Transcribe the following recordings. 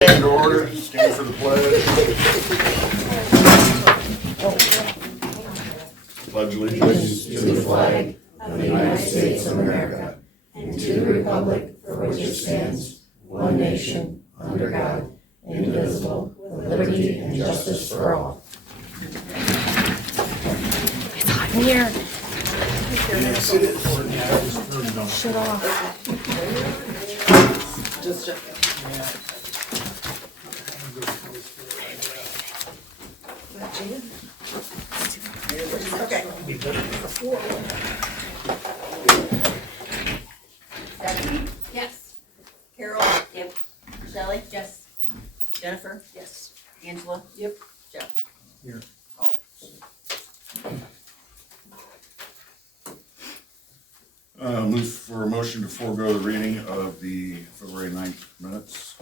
Stand to order, stand for the pledge. Pledge allegiance to the flag of the United States of America and to the republic for which it stands, one nation, under God, indivisible, with liberty and justice for all. It's hot in here. Yes, it is. Shut off. Just checking. Okay. Becky? Yes. Carol? Yep. Shelley? Yes. Jennifer? Yes. Angela? Yep. Jeff? Here. Oh. Move for a motion to forego the reading of the February 9th minutes.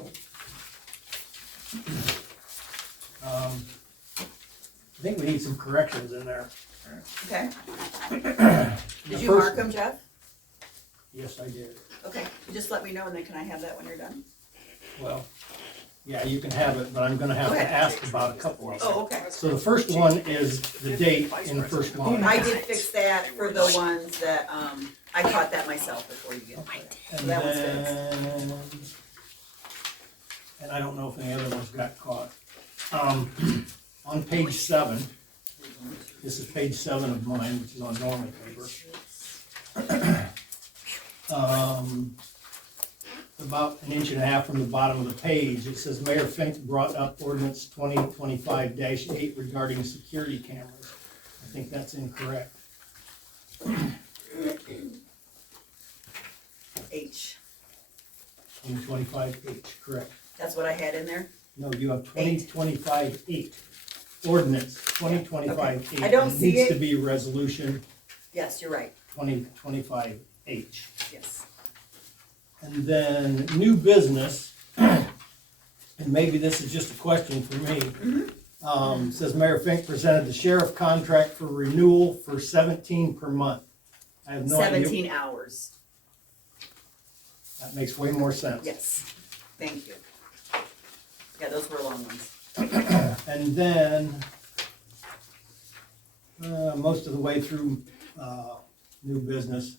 I think we need some corrections in there. Okay. The Did you first- mark them, Jeff? Yes, I did. Okay, just let me know, and then can I have that when you're done? Well, yeah, you can have it, but I'm gonna have Go to ahead. ask about a couple of them. Oh, okay. So the first one is the date in the first line. I did fix that for the ones that, I caught that myself before you get. And that one's then, and I don't know if any other ones got caught. On page 7, this is page 7 of mine, which is on normal paper. About an inch and a half from the bottom of the page, it says Mayor Fink brought up ordinance 2025-8 regarding security cameras. I think that's incorrect. H. 2025-H, correct. That's what I had in there? No, you have 2025-8. Ordinance 2025-8. I don't see Needs it. to be resolution Yes, you're right. 2025-H. Yes. And then new business, and maybe this is just a question for me. Says Mayor Fink presented the sheriff contract for renewal for 17 per month. I have no idea. 17 hours. That makes way more sense. Yes. Thank you. Yeah, those were long ones. And then, most of the way through, new business,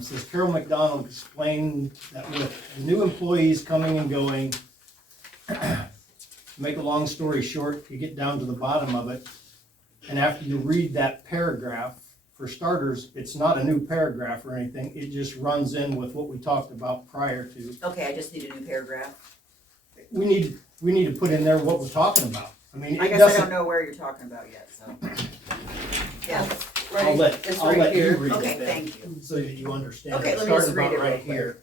says Carol McDonald explained that with new employees coming and going, to make a long story short, you get down to the bottom of it, and after you read that paragraph, for starters, it's not a new paragraph or anything, it just runs in with what we talked about prior to. Okay, I just need a new paragraph. We need to put in there what we're talking about. I mean, I it guess I don't doesn't, know where you're talking about yet, so. Yeah, I'll let you read okay, it then, thank you. so that you understand. Okay, It's let me just starting read about it right real here.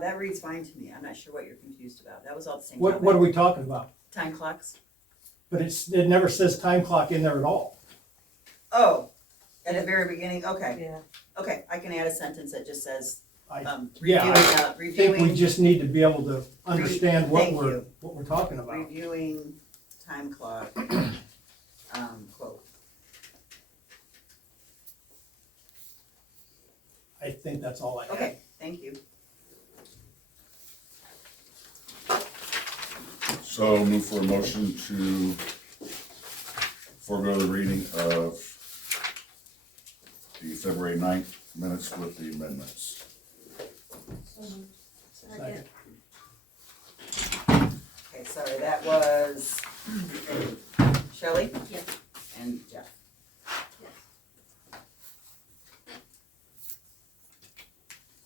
That reads fine to me. I'm not sure what you're confused about. That was all the same. What are we talking about? Time clocks? But it never says time clock in there at all. Oh, at the very beginning, okay. Yeah. Okay, I can add a sentence that just says, Yeah, I think we reviewing, just need to be able to understand what Thank you. we're talking about. reviewing time clock, quote. I think that's all I have. Okay, thank you. So move for a motion to forego the reading of the February 9th minutes with the amendments. Second. Okay, sorry, that was Shelley? Yes. And Jeff.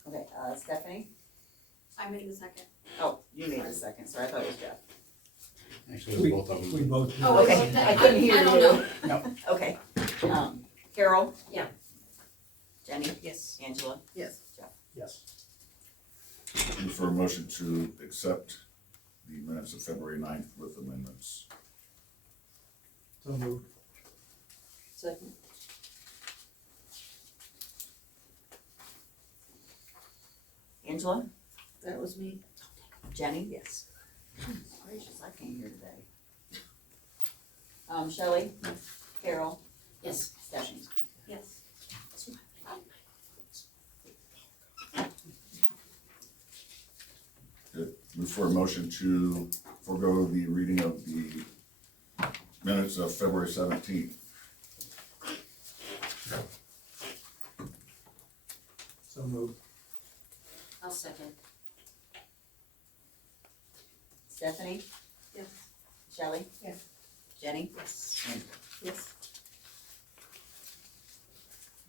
Okay, Stephanie? I made the second. Oh, you made the second, sorry, I thought it was Jeff. Actually, both of We them. both. Oh, Okay, I couldn't hear I don't you. know. Yep. Okay, Carol? Yeah. Jenny? Jenny, Yes. Angela, Yes. Jeff. Yes. Move for a motion to accept the minutes of February 9th with amendments. So moved. Second. Angela, That was me. Jenny? Yes. Gracious, I can't hear today. Shelley? Carol? Yes. Stephanie? Yes. Good. Move for a motion to forego the reading of the minutes of February 17th. So moved. I'll second. Stephanie? Yes. Shelley? Yes. Jenny? Yes. Angela? Yes.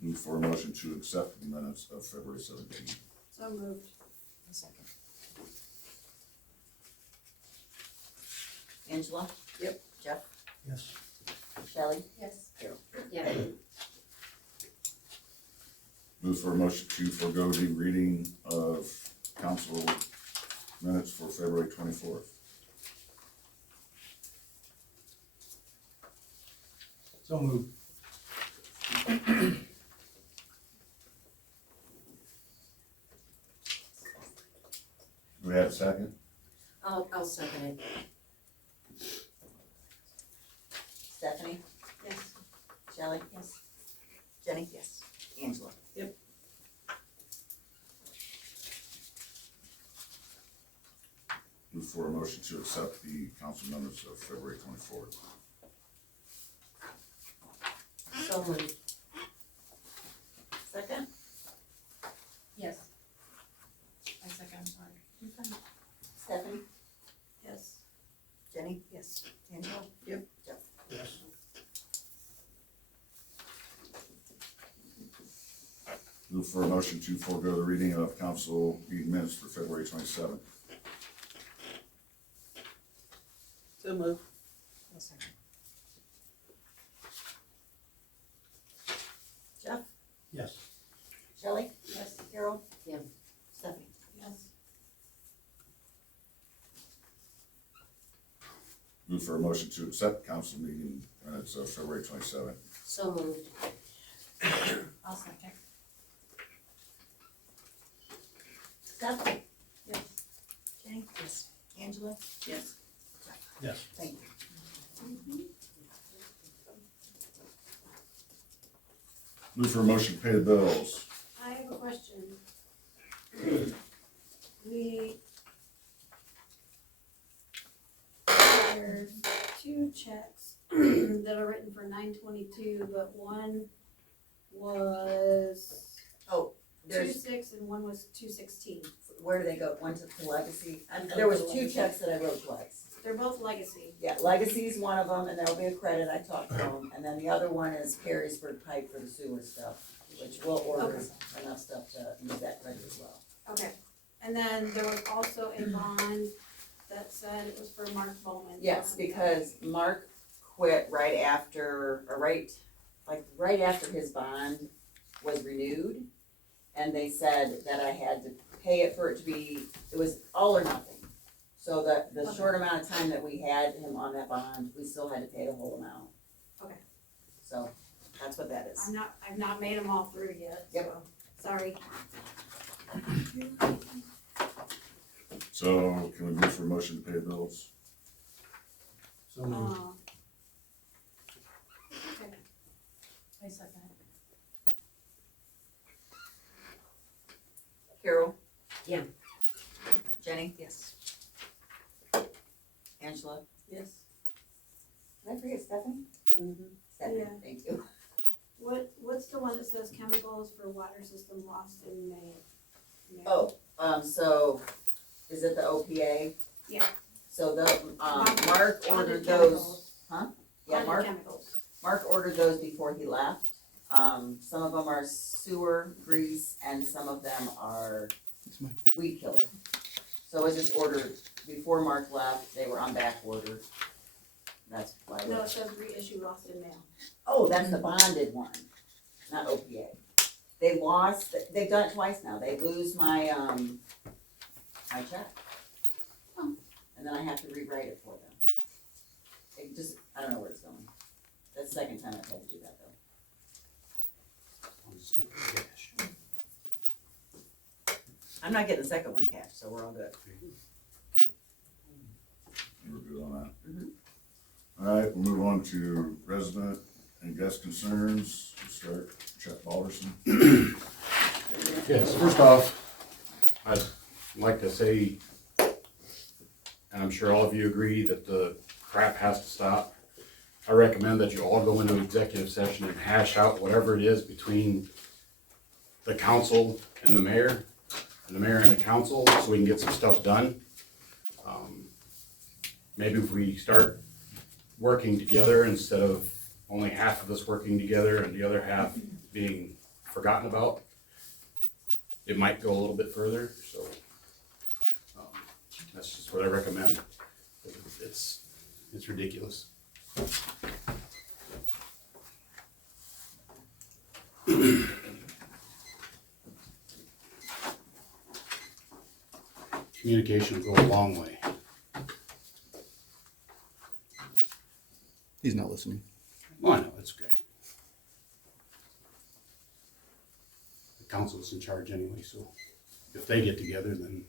Move for a motion to accept the minutes of February 17th. So moved. I'll second. Angela? Yep. Jeff? Yes. Shelley? Yes. Carol? Yeah. Move for a motion to forego the reading of council minutes for February 24th. So moved. Do we have a second? I'll second it. Stephanie? Yes. Shelley? Yes. Jenny? Yes. Angela? Yep. Move for a motion to accept the council minutes of February 24th. So moved. Second? Yes. I second, I'm sorry. Stephanie? Yes. Jenny? Yes. Angela? Yep. Jeff? Yes. Move for a motion to forego the reading of council meeting minutes for February 27th. So moved. I'll second. Jeff? Yes. Shelley? Yes. Carol? Yeah. Stephanie? Yes. Move for a motion to accept council meeting minutes of February 27th. So moved. I'll second. Steph? Yes. Jenny? Yes. Angela? Yes. Yes. Thank you. Move for a motion to pay the bills. I have a question. There's two checks that are written for 9/22, but one was Oh, there's, 2/6 and one was 2/16. where do they go? One to Legacy? There was two checks that I wrote twice. They're both legacy. Yeah, Legacy's one of them, and there'll be a credit, I talked to them, and then the other one is Perrysburg Pipe for the sewer stuff, which we'll order Okay. enough stuff to use that credit as well. Okay. And then there was also a bond that said it was for Mark Bowman. Yes, because Mark quit right after, or right after his bond was renewed. And they said that I had to pay it for it to be, it was all or nothing. So the Okay. short amount of time that we had him on that bond, we still had to pay the whole amount. Okay. So, that's what that is. I've not made them all through yet, Yep. so, sorry. So can we move for a motion to pay the bills? So moved. Okay. I second. Carol? Yeah. Jenny? Yes. Angela? Yes. Did I forget Stephanie? Mm-hmm. Stephanie, Yeah. thank you. What's the one that says chemicals for water system lost in May? Oh, so, is it the OPA? Yeah. So the, Bonded- Mark bonded ordered those, chemicals. yeah, Bonded chemicals. Mark ordered those before he left. Some of them are sewer grease and some of them are weed killer. So it was just ordered before Mark left, they were on back order. That's why. No, it says reissue lost in mail. Oh, that's the bonded one, not OPA. they've done it twice now, they lose my, my check. And then I have to rewrite it for them. It just, I don't know where it's going. That's the second time I've had to do that though. I'm not getting the second one cash, so we're all good. We're good on that. Mhm. All right, we'll move on to resident and guest concerns. We'll start, Chuck Balderson. Yes, first off, I'd like to say, and I'm sure all of you agree, that the crap has to stop. I recommend that you all go into executive session and hash out whatever it is between the council and the mayor and the council, so we can get some stuff done. Maybe if we start working together instead of only half of us working together and the other half being forgotten about, it might go a little bit further, so that's just what I recommend. It's ridiculous. Communication will go a long way. He's not listening. Well, I know, it's okay. The council's in charge anyway, so if they get together, then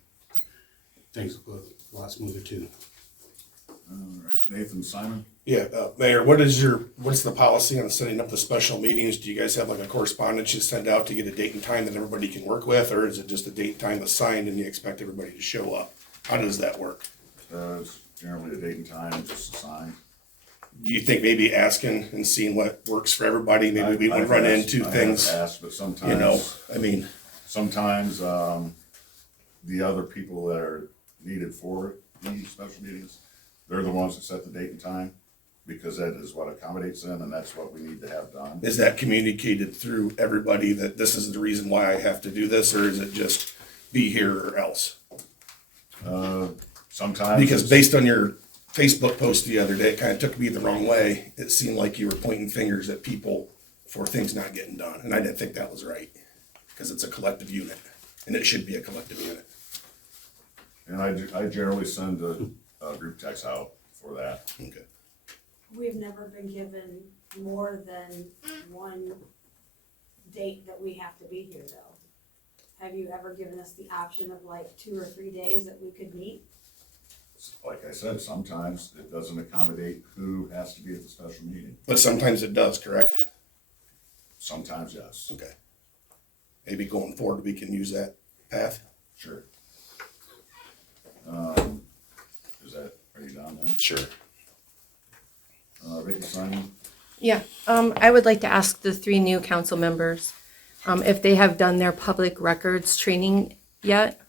things will go a lot smoother too. All right, Nathan Simon. Yeah, Mayor, what's the policy on setting up the special meetings? Do you guys have like a correspondence you send out to get a date and time that everybody can work with, or is it just a date and time assigned and you expect everybody to show up? How does that work? It's generally a date and time, just assigned. Do you think maybe asking and seeing what works for everybody, maybe we would I've run asked- into I have things, asked, but sometimes, you know, I mean, sometimes, the other people that are needed for the special meetings, they're the ones that set the date and time, because that is what accommodates them, and that's what we need to have done. is that communicated through everybody that this is the reason why I have to do this, or is it just be here or else? Sometimes. Because it's- based on your Facebook post the other day, it kind of took me the wrong way. It seemed like you were pointing fingers at people for things not getting done, and I didn't think that was right, because it's a collective unit, and it should be a collective unit. And I generally send a group text out for that. Okay. We've never been given more than one date that we have to be here though. Have you ever given us the option of like 2 or 3 days that we could meet? Like I said, sometimes it doesn't accommodate who has to be at the special meeting. But sometimes it does, correct? Sometimes, yes. Okay. Maybe going forward, we can use that path? Sure. Are you done then? Sure. Vicki Simon? Yeah, I would like to ask the 3 new council members, if they have done their public records training yet,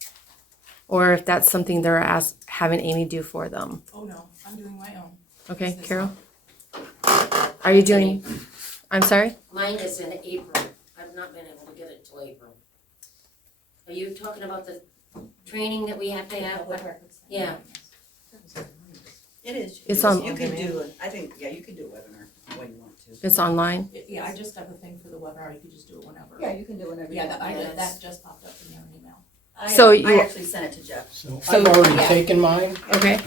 or if that's something they're having Amy do for them. Oh, no, I'm doing my own. Okay, Carol? Are you doing, I'm sorry? Mine is in April. I've not been able to get it till April. Are you talking about the training that we have to have? Yeah. It is. It's on- You can do it, I think, yeah, you can do a webinar when you want to. It's online? Yeah, I just have a thing for the webinar, you could just do it whenever. Yeah, you can do whenever you Yeah, want. that just popped up in your email. So I you- actually sent it to Jeff. So So- I've already yeah. taken mine, Okay,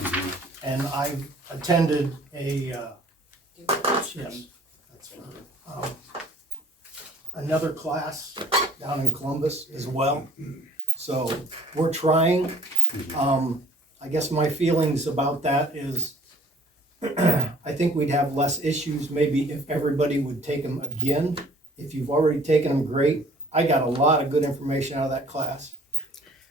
and I've attended another class down in Columbus as well. So we're trying. I guess my feelings about that is I think we'd have less issues maybe if everybody would take them again. If you've already taken them, great. I got a lot of good information out of that class.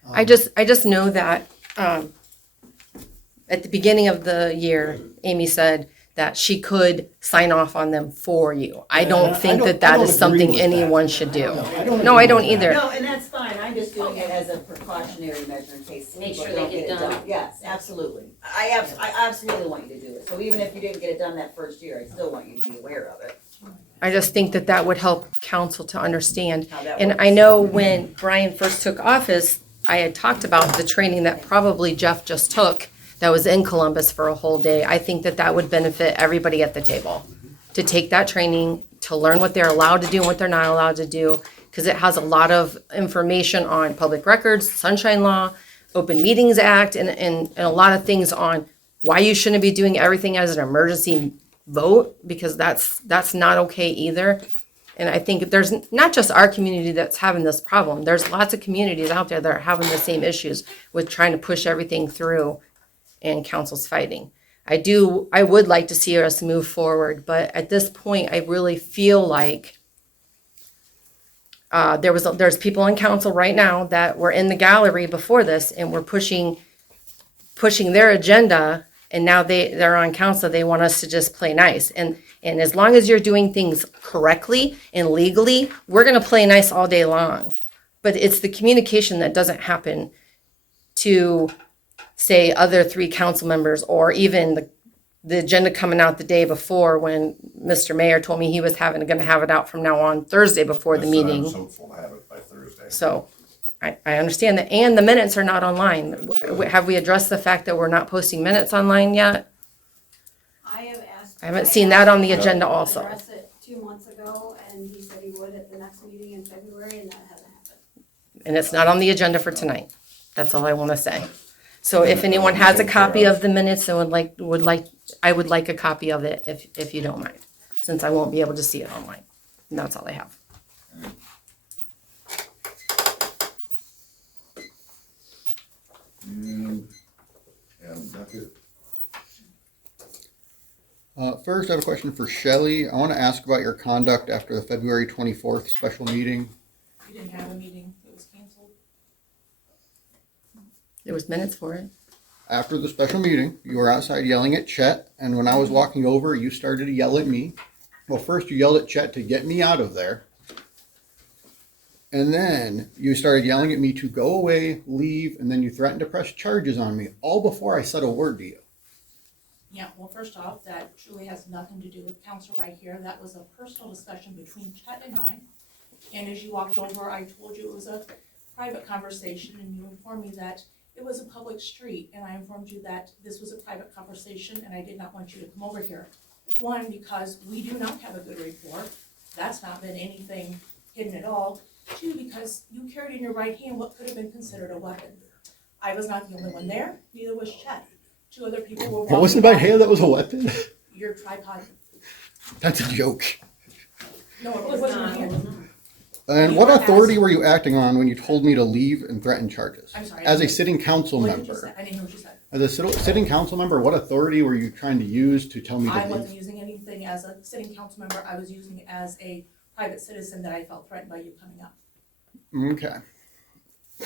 I just know that, at the beginning of the year, Amy said that she could sign off on them for you. I don't think that I that don't is agree something with that. anyone should do. No, No, I agree don't with that. either. No, and that's fine, I'm just doing it as a precautionary measure in case Make people sure they don't get get it done. done. Yes, absolutely. I absolutely want you to do it. So even if you didn't get it done that first year, I still want you to be aware of it. I just think that that would help council to understand. How that And works. I know when Brian first took office, I had talked about the training that probably Jeff just took that was in Columbus for a whole day. I think that that would benefit everybody at the table to take that training, to learn what they're allowed to do and what they're not allowed to do. because it has a lot of information on public records, sunshine law, Open Meetings Act, and a lot of things on why you shouldn't be doing everything as an emergency vote, because that's not okay either. And I think there's not just our community that's having this problem. There's lots of communities out there that are having the same issues with trying to push everything through, and council's fighting. I would like to see us move forward, but at this point, I really feel like there's people on council right now that were in the gallery before this and were pushing their agenda, and now they're on council. They want us to just play nice. And as long as you're doing things correctly and legally, we're gonna play nice all day long. But it's the communication that doesn't happen to, say, other 3 council members, or even the agenda coming out the day before, when Mr. Mayor told me he was gonna have it out from now on Thursday before the That's what I meeting. was hopeful to have it by Thursday. So I understand that, and the minutes are not online. Have we addressed the fact that we're not posting minutes online yet? I have asked. I haven't seen that on the asked agenda him to also. address it 2 months ago, and he said he would at the next meeting in February, and that hasn't happened. And it's not on the agenda for tonight. That's all I wanna say. So if anyone has a copy of the minutes and I would like a copy of it if you don't mind, since I won't be able to see it online. And that's all I have. And that's it. First, I have a question for Shelley. I want to ask about your conduct after the February 24th special meeting. We didn't have a meeting, it was canceled. There was minutes for it. After the special meeting, you were outside yelling at Chet, and when I was walking over, you started to yell at me. Well, first you yelled at Chet to get me out of there. And then you started yelling at me to go away, leave, and then you threatened to press charges on me, all before I said a word to you. Yeah, well, first off, that truly has nothing to do with council right here. That was a personal discussion between Chet and I. And as you walked over, I told you it was a private conversation, and you informed me that it was a public street, and I informed you that this was a private conversation, and I did not want you to come over here. One, because we do not have a good rapport. That's not been anything hidden at all. Two, because you carried in your right hand what could have been considered a weapon. I was not the only one there, neither was Chet. 2 other people were walking What was in my by. hand that was a weapon? Your tripod. That's a joke. No, it wasn't my hand. And what authority were you acting on when you told me to leave and threaten charges? I'm sorry. As a sitting council What did you say? member. I didn't hear what you said. As a sitting council member, what authority were you trying to use to tell me I to wasn't leave? using anything as a sitting council member. I was using it as a private citizen that I felt threatened by you coming up. Okay.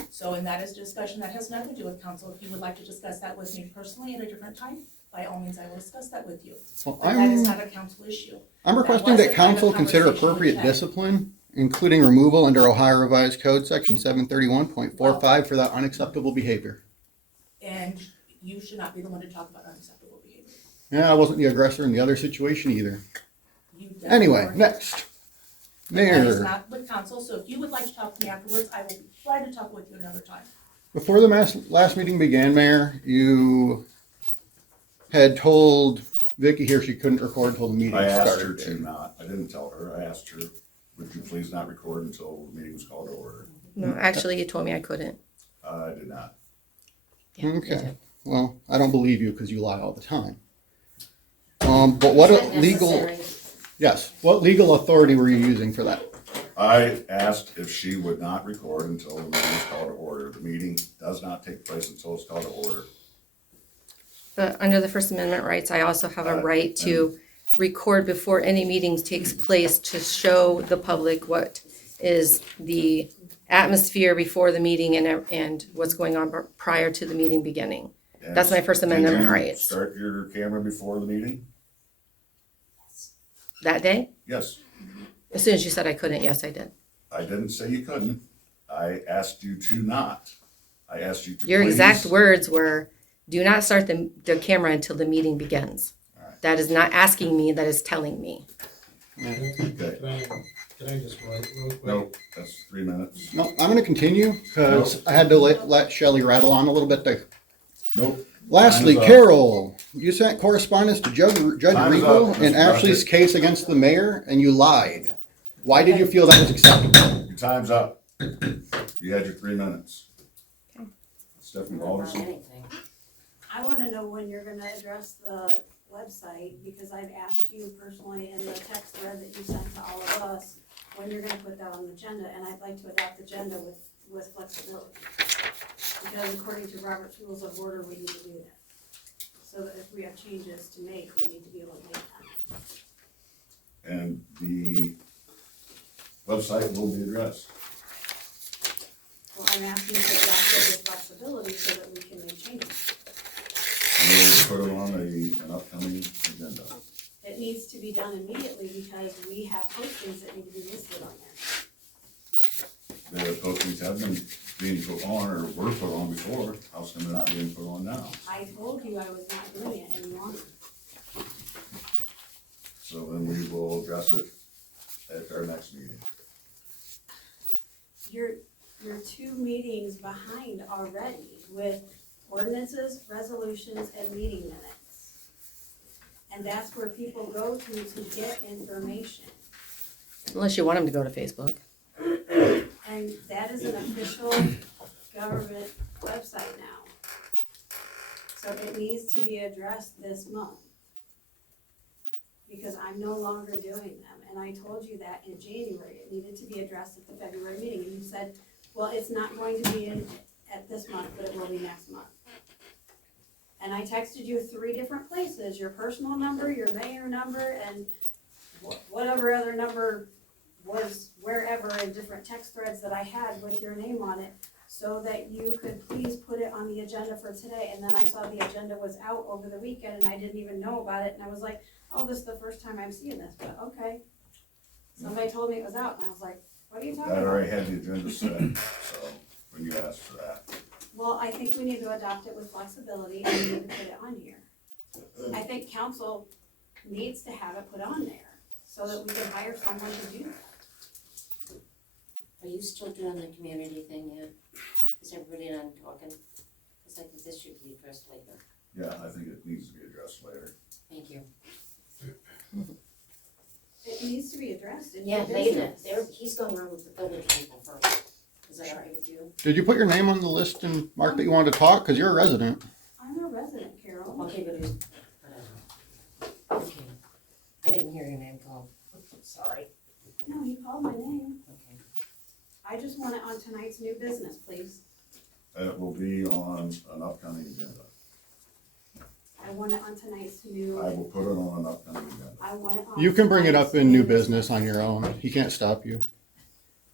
So, and that is a discussion that has nothing to do with council. If you would like to discuss that with me personally at a different time, by all means, I will discuss that with you. Well, But that is not a council issue. I'm requesting was a that council private consider conversation with appropriate Chet. discipline, including removal under Ohio Revised Code, section 731.45 for that unacceptable behavior. And you should not be the one to talk about unacceptable behavior. Yeah, I wasn't the aggressor in the other situation either. You definitely Anyway, were. next. That is Mayor, not with council, so if you would like to talk to me afterwards, I will be glad to talk with you another time. before the last meeting began, Mayor, you had told Vicki here she couldn't record until the meeting I asked her started. to not, I didn't tell her, I asked her, would you please not record until the meeting was called to order? No, actually, you told me I couldn't. I did not. Yeah, you Okay. did. Well, I don't believe you because you lie all the time. But what Not legal, necessary. yes, what legal authority were you using for that? I asked if she would not record until the meeting was called to order. The meeting does not take place until it's called to order. But under the First Amendment rights, I also have a right to record before any meetings takes place to show the public what is the atmosphere before the meeting and what's going on prior to the meeting beginning. And That's my First Amendment did you rights. Start your camera before the meeting? That day, Yes. as soon as you said I couldn't, yes, I did. I didn't say you couldn't. I asked you to not. I asked you to Your please. exact words were, do not start the camera until the meeting begins. Alright. That is not asking me, that is telling me. Okay. Can I just write real quick? Nope, that's 3 minutes. No, I'm gonna continue because I had to let Shelley rattle on a little bit there. Nope. Lastly, Time is up. Carol, you sent correspondence to Judge Time is Riegel up, in Mr. Ashley's Crockett. case against the mayor and you lied. Why did you feel that was acceptable? You time's up. You had your 3 minutes. Okay. Stephanie Not Balderson. anything. I wanna know when you're gonna address the website, because I've asked you personally in the text thread that you sent to all of us, when you're gonna put that on the agenda, and I'd like to adopt the agenda with flexibility. Because according to Robert's Rules of Order, we need to do that. So that if we have changes to make, we need to be able to make them. And the website will be addressed. Well, I'm asking you to adopt it with flexibility so that we can make changes. And we'll put it on an upcoming agenda. It needs to be done immediately because we have postings that need to be listed on there. The postings have been being put on or were put on before, how's come they're not being put on now? I told you I was not doing it any longer. So then we will address it at our next meeting. You're 2 meetings behind already with ordinances, resolutions, and meeting minutes. And that's where people go to get information. Unless you want them to go to Facebook. And that is an official government website now. So it needs to be addressed this month. Because I'm no longer doing them, and I told you that in January, it needed to be addressed at the February meeting, and you said, well, it's not going to be in at this month, but it will be next month. And I texted you 3 different places, your personal number, your mayor number, and whatever other number was wherever in different text threads that I had with your name on it, so that you could please put it on the agenda for today. And then I saw the agenda was out over the weekend, and I didn't even know about it, and I was like, oh, this is the first time I'm seeing this, but okay. Somebody told me it was out, and I was like, what are you talking That about? already had the agenda set, so when you asked for that. Well, I think we need to adopt it with flexibility, and we need to put it on here. I think council needs to have it put on there, so that we can hire someone to do that. Are you still doing the community thing yet? Is everybody done talking? Cause I think this should be addressed later. Yeah, I think it needs to be addressed later. Thank you. It needs to be addressed in Yeah, your later, business. he's going around with the village people first. Is that all right with you? Did you put your name on the list and mark that you wanted to talk? Cause you're a resident. I'm a resident, Carol. Okay, but who's, whatever. Okay, I didn't hear your name called. Sorry. No, you called my name. Okay. I just want it on tonight's new business, please. It will be on an upcoming agenda. I want it on tonight's new, I will put it on an upcoming agenda. I want it on. You can bring it up in tonight's new business on your own. He can't stop you.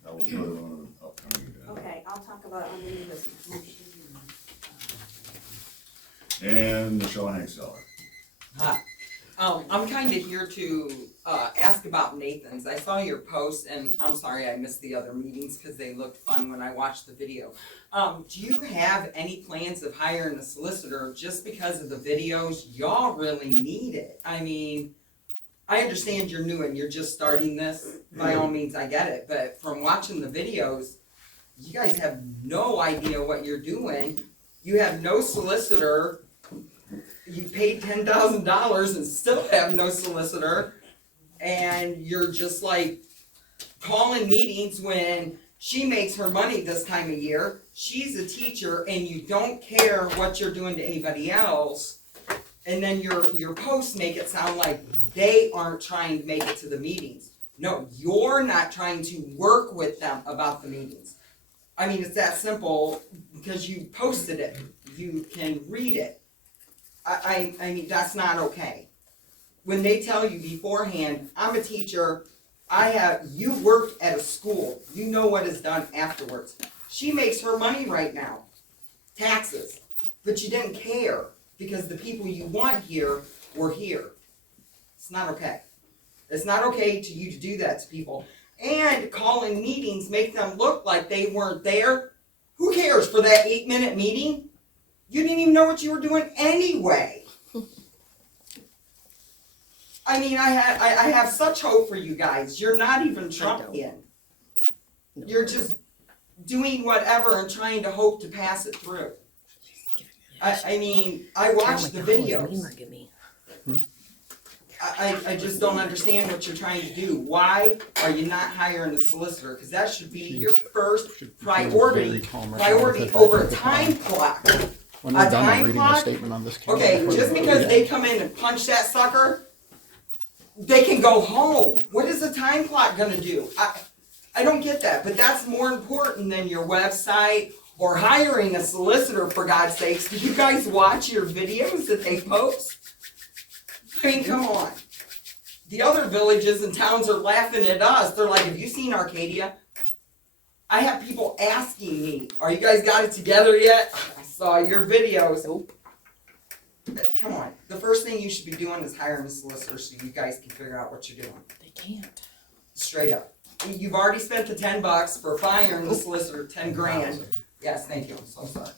I will put it on an upcoming agenda. Okay, I'll talk about it on the new business. And Michelle Hankseller. Hi. I'm kinda here to, ask about Nathan's. I saw your post and I'm sorry I missed the other meetings because they looked fun when I watched the video. Do you have any plans of hiring a solicitor just because of the videos? Y'all really need it. I mean, I understand you're new and you're just starting this. By all means, I get it. But from watching the videos, you guys have no idea what you're doing. You have no solicitor. You paid $10,000 and still have no solicitor, and you're just like calling meetings when she makes her money this time of year. She's a teacher and you don't care what you're doing to anybody else, and then your posts make it sound like they aren't trying to make it to the meetings. No, you're not trying to work with them about the meetings. I mean, it's that simple because you posted it. You can read it. I mean, that's not okay. When they tell you beforehand, I'm a teacher, you worked at a school, you know what is done afterwards. She makes her money right now, taxes, but you didn't care because the people you want here were here. It's not okay. It's not okay to you to do that to people. And calling meetings make them look like they weren't there. Who cares for that 8-minute meeting? You didn't even know what you were doing anyway. I mean, I have such hope for you guys. You're not even Trumpian. You're just doing whatever and trying to hope to pass it through. I mean, I watched the videos. I just don't understand what you're trying to do. Why are you not hiring a solicitor? Cause that should be your first priority over a time clock. When A we're done, time I'm reading the clock? statement on this camera. Okay, before just we vote. because they come in and punch that sucker, they can go home. What is the time clock gonna do? I don't get that, but that's more important than your website or hiring a solicitor, for God's sakes. Do you guys watch your videos that they post? I mean, come on. The other villages and towns are laughing at us. They're like, have you seen Arcadia? I have people asking me, are you guys got it together yet? I saw your videos. Nope. Come on. The first thing you should be doing is hiring a solicitor so you guys can figure out what you're doing. They can't. Straight up. You've already spent the $10 for firing the solicitor, 10 grand. Yes, thank you. I'm so sorry.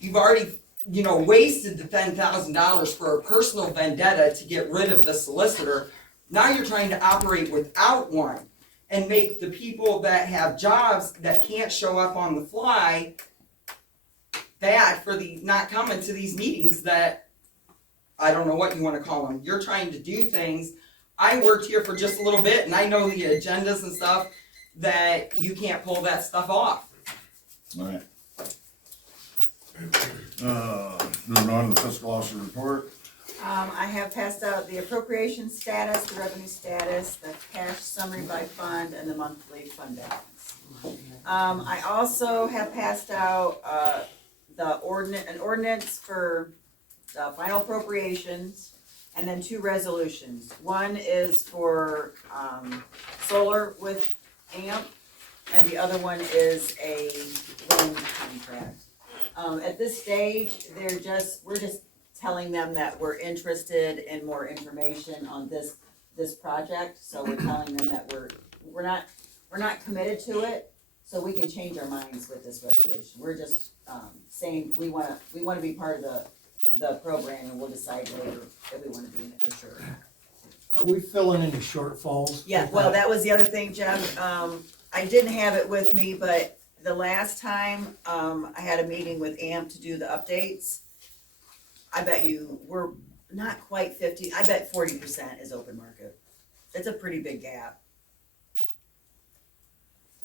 You've already, wasted the $10,000 for a personal vendetta to get rid of the solicitor. Now you're trying to operate without one and make the people that have jobs that can't show up on the fly bad for the not coming to these meetings that, I don't know what you want to call them. You're trying to do things. I worked here for just a little bit and I know the agendas and stuff that you can't pull that stuff off. Alright. Moving on to the fiscal officer report. I have passed out the appropriation status, the revenue status, the cash summary by fund, and the monthly fund balance. I also have passed out, an ordinance for the final appropriations, and then 2 resolutions. One is for, solar with AMP, and the other one is a loan contract. At this stage, we're just telling them that we're interested in more information on this project. So we're telling them that we're not committed to it, so we can change our minds with this resolution. We're just, saying we wanna be part of the program, and we'll decide later if we wanna be in it for sure. Are we filling any shortfalls? Yeah, with well, that? that was the other thing, Jeff. I didn't have it with me, but the last time, I had a meeting with AMP to do the updates. I bet you we're not quite 50, I bet 40% is open market. It's a pretty big gap.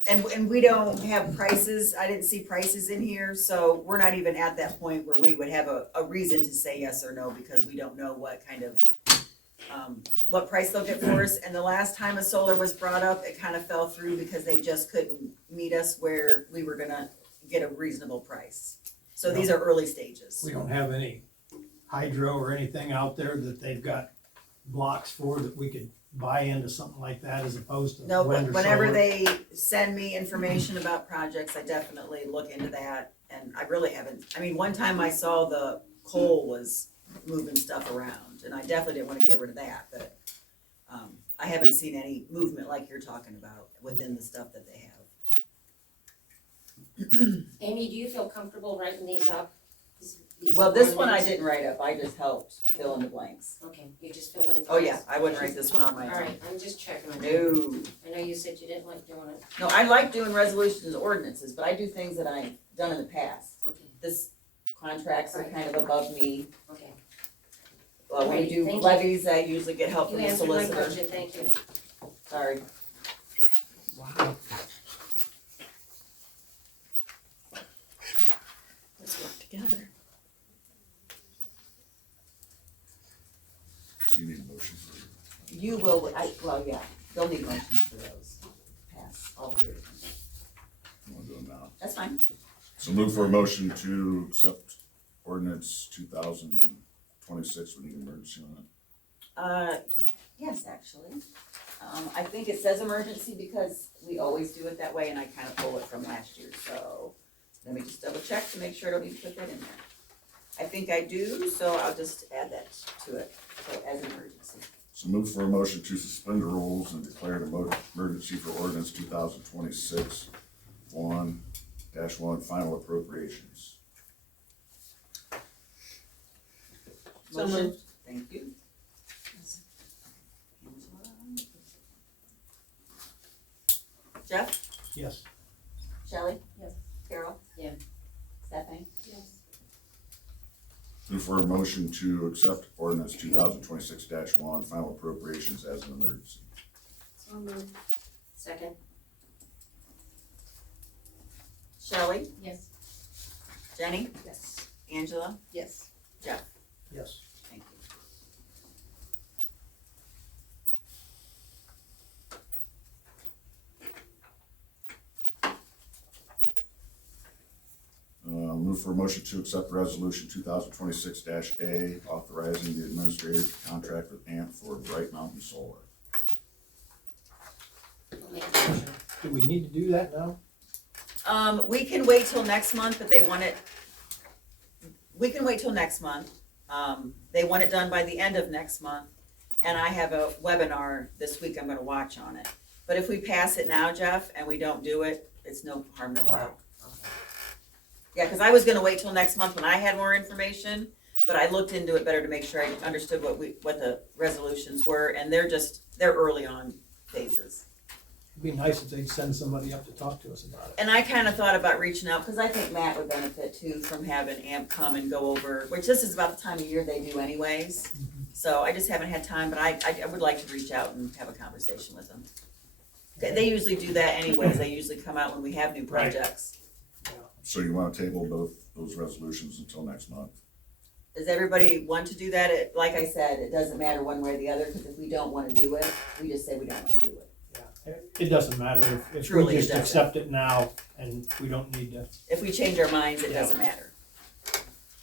And we don't have prices, I didn't see prices in here, so we're not even at that point where we would have a reason to say yes or no, because we don't know what kind of, what price they'll get for us. And the last time a solar was brought up, it kind of fell through because they just couldn't meet us where we were gonna get a reasonable price. So these are early stages. We don't have any hydro or anything out there that they've got blocks for that we could buy into something like that as opposed to No, wind or whenever solar? they send me information about projects, I definitely look into that, and I really haven't, one time I saw the coal was moving stuff around, and I definitely didn't wanna get rid of that, but, I haven't seen any movement like you're talking about within the stuff that they have. Amy, do you feel comfortable writing these up? These Well, this one I ordinances? didn't write up, I just helped fill in the blanks. Okay, you just filled in the Oh yeah, blanks. I wouldn't write this one on my own. Alright, I'm just checking on you. No. I know you said you didn't like doing it. No, I like doing resolutions and ordinances, but I do things that I've done in the past. Okay, This contracts are kind of above me. okay. Well, when we Right, do thank you. levies, I usually get help You from the answered my solicitor. question, thank you. Sorry. Wow. Let's work together. So you need a motion for You will, yeah, they'll need motions for those. Pass, all 3 of them. you want to do them now. That's fine. So move for a motion to accept ordinance 2026. We need an emergency on it. Yes, actually. I think it says emergency because we always do it that way, and I kind of pull it from last year, so let me just double check to make sure I don't need to put that in there. I think I do, so I'll just add that to it, so as an emergency. So move for a motion to suspend the rules and declare an emergency for ordinance 2026 1-1 final appropriations. So moved. Thank you. Jeff? Yes. Shelley? Yes. Carol? Yeah. Stephanie? Yes. Move Move for a motion to accept ordinance 2026-1, final appropriations as an emergency. So moved. Second? Shelley, Yes. Jenny, Yes. Angela, Yes. Yes. thank you. Move for a motion to accept resolution 2026-A, authorizing the administrator to contract with AMP for Bright Mountain Solar. I'll make a motion. Do we need to do that now? We can wait till next month, but they want it, we can wait till next month. They want it done by the end of next month, and I have a webinar this week I'm gonna watch on it. But if we pass it now, Jeff, and we don't do it, it's no harm, no foul. Yeah, cause I was gonna wait till next month when I had more information, but I looked into it better to make sure I understood what the resolutions were, and they're early on phases. It'd be nice if they'd send somebody up to talk to us about it. And I kinda thought about reaching out, cause I think Matt would benefit too from having AMP come and go over, which this is about the time of year they do anyways. So I just haven't had time, but I would like to reach out and have a conversation with them. They usually do that anyways, they usually come out when we have new Right. projects. So you want to table both those resolutions until next month? Does everybody want to do that? Like I said, it doesn't matter one way or the other, cause if we don't wanna do it, we just say we don't wanna do it. Yeah, it doesn't matter if Truly, we it just doesn't. accept it now and we don't need to, If we change our minds, it doesn't matter.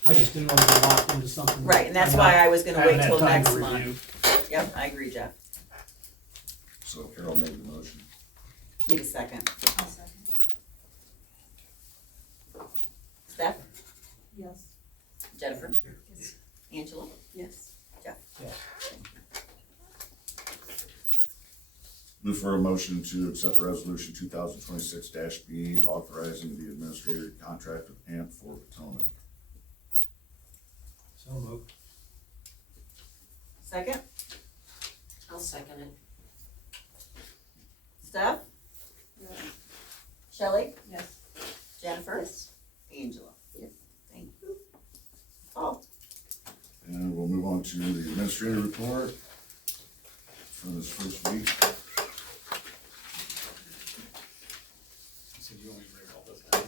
I just didn't want to get locked into something. Right, and that's I'm why not- I was gonna haven't wait had till time to next review. month. Yep, I agree, Jeff. So Carol made the motion. Need a second. I'll second. Steph? Yes. Jennifer? Yes. Angela? Yes. Move for a motion to accept resolution 2026-B, authorizing the administrator to contract with AMP for Potomac. So moved. Second? I'll second it. Steph? Yes. Shelley? Yes. Jennifer? Yes. Angela? Yes. Thank you. Oh, And we'll move on to the administrative report for this first week. So do you want me to break all this down?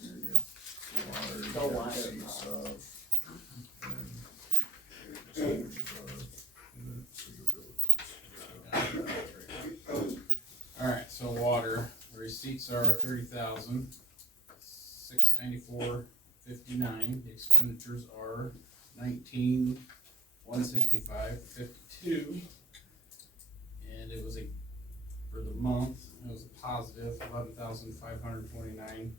Here you go. The water. receipts of, and expenditures of, and then so you'll go with this. Alright, so water, the receipts are 30,694.59, the expenditures are 19,165.52. And it was for the month, it was a positive 11,529.07.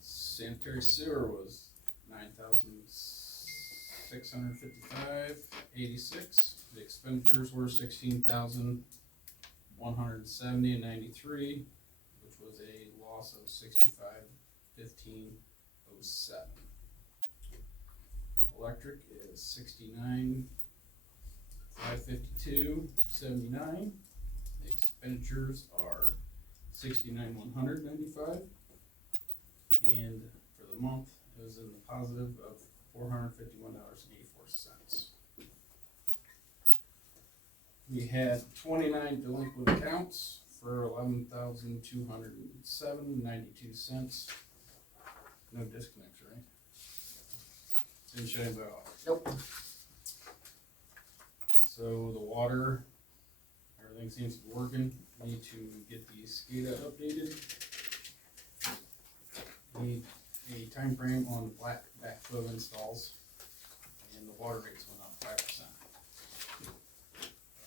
Sanitary sewer was 9,655.86. The expenditures were 16,170.93, which was a loss of 65.15.07. Electric is 69,552.79. The expenditures are 69,195. And for the month, it was in the positive of $451.84. We had 29 delinquent accounts for $11,207.92. No disconnects, right? Didn't shut anybody off. nope. So the water, everything seems to be working. Need to get the SCADA updated. Need a time frame on black backflow installs, and the water rates went up 5%.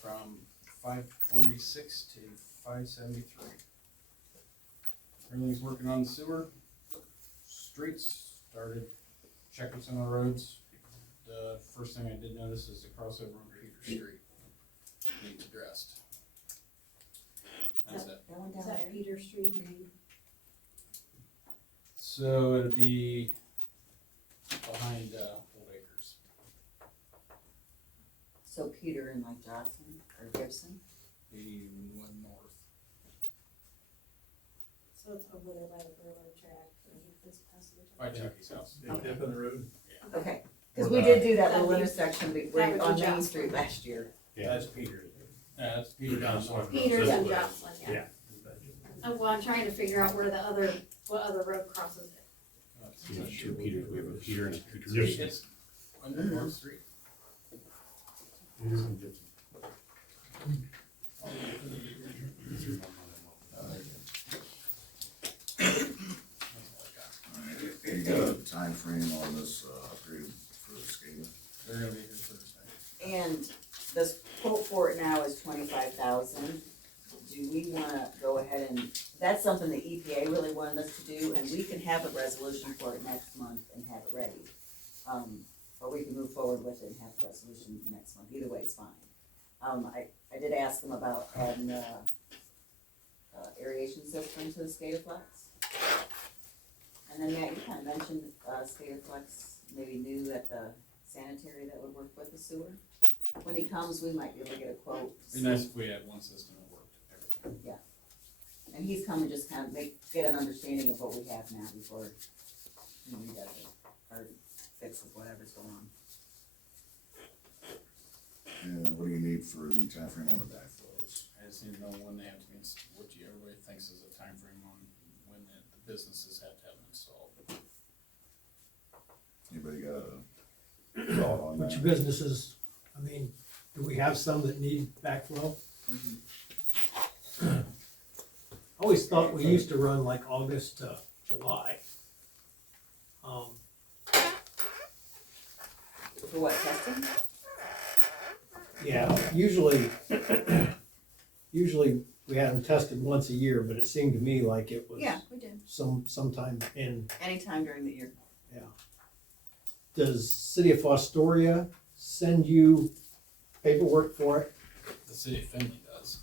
From 546 to 573. Everything's working on the sewer. Streets, started checking some of the roads. The first thing I did notice is the crossover on Peter Street needs addressed. That's it. That one Is down that there? Peter Street, Maine? So it'd be behind Old Acres. So Peter and like Jocelyn or Gibson? The one north. So it's over there by the railroad track. By Chucky's house. Okay. Dip in the road. Okay, cause we did do that little That'd be- intersection that right would be on Main Jocelyn. Street last year. That's Peter. That's Peter Johnson. Peters and Jocelyn, yeah. Yeah. Well, I'm trying to figure out where what other road crosses it. We have two Peters, we have a Peter and a Peters. It's on the North Street. You got a time frame on this, upgrade for the SCADA? They're gonna be here Thursday. And this quote for it now is 25,000. Do we wanna go ahead and, that's something the EPA really wanted us to do, and we can have a resolution for it next month and have it ready. Or we can move forward with it and have a resolution next month, either way is fine. I did ask them about adding, aeration system to the SCADAflex. And then Matt, you kinda mentioned, SCADAflex maybe new at the sanitary that would work with the sewer. When he comes, we might be able to get a quote. It'd be nice if we had one system that worked, everything. And he's come and just kind of get an understanding of what we have now before he does it, or fixes whatever's going on. And what do you need for the time frame on the backflows? I just need to know when they have to be, what everybody thinks is a time frame on when the businesses have to have them installed. Anybody got a thought on Which that? businesses, I mean, do we have some that need backflow? I always thought we used to run like August to July. For what, testing? Yeah, usually we had them tested once a year, but it seemed to me like it was Yeah, we did. sometime in, Anytime during the year. does City of Fostoria send you paperwork for it? The city of Findlay does.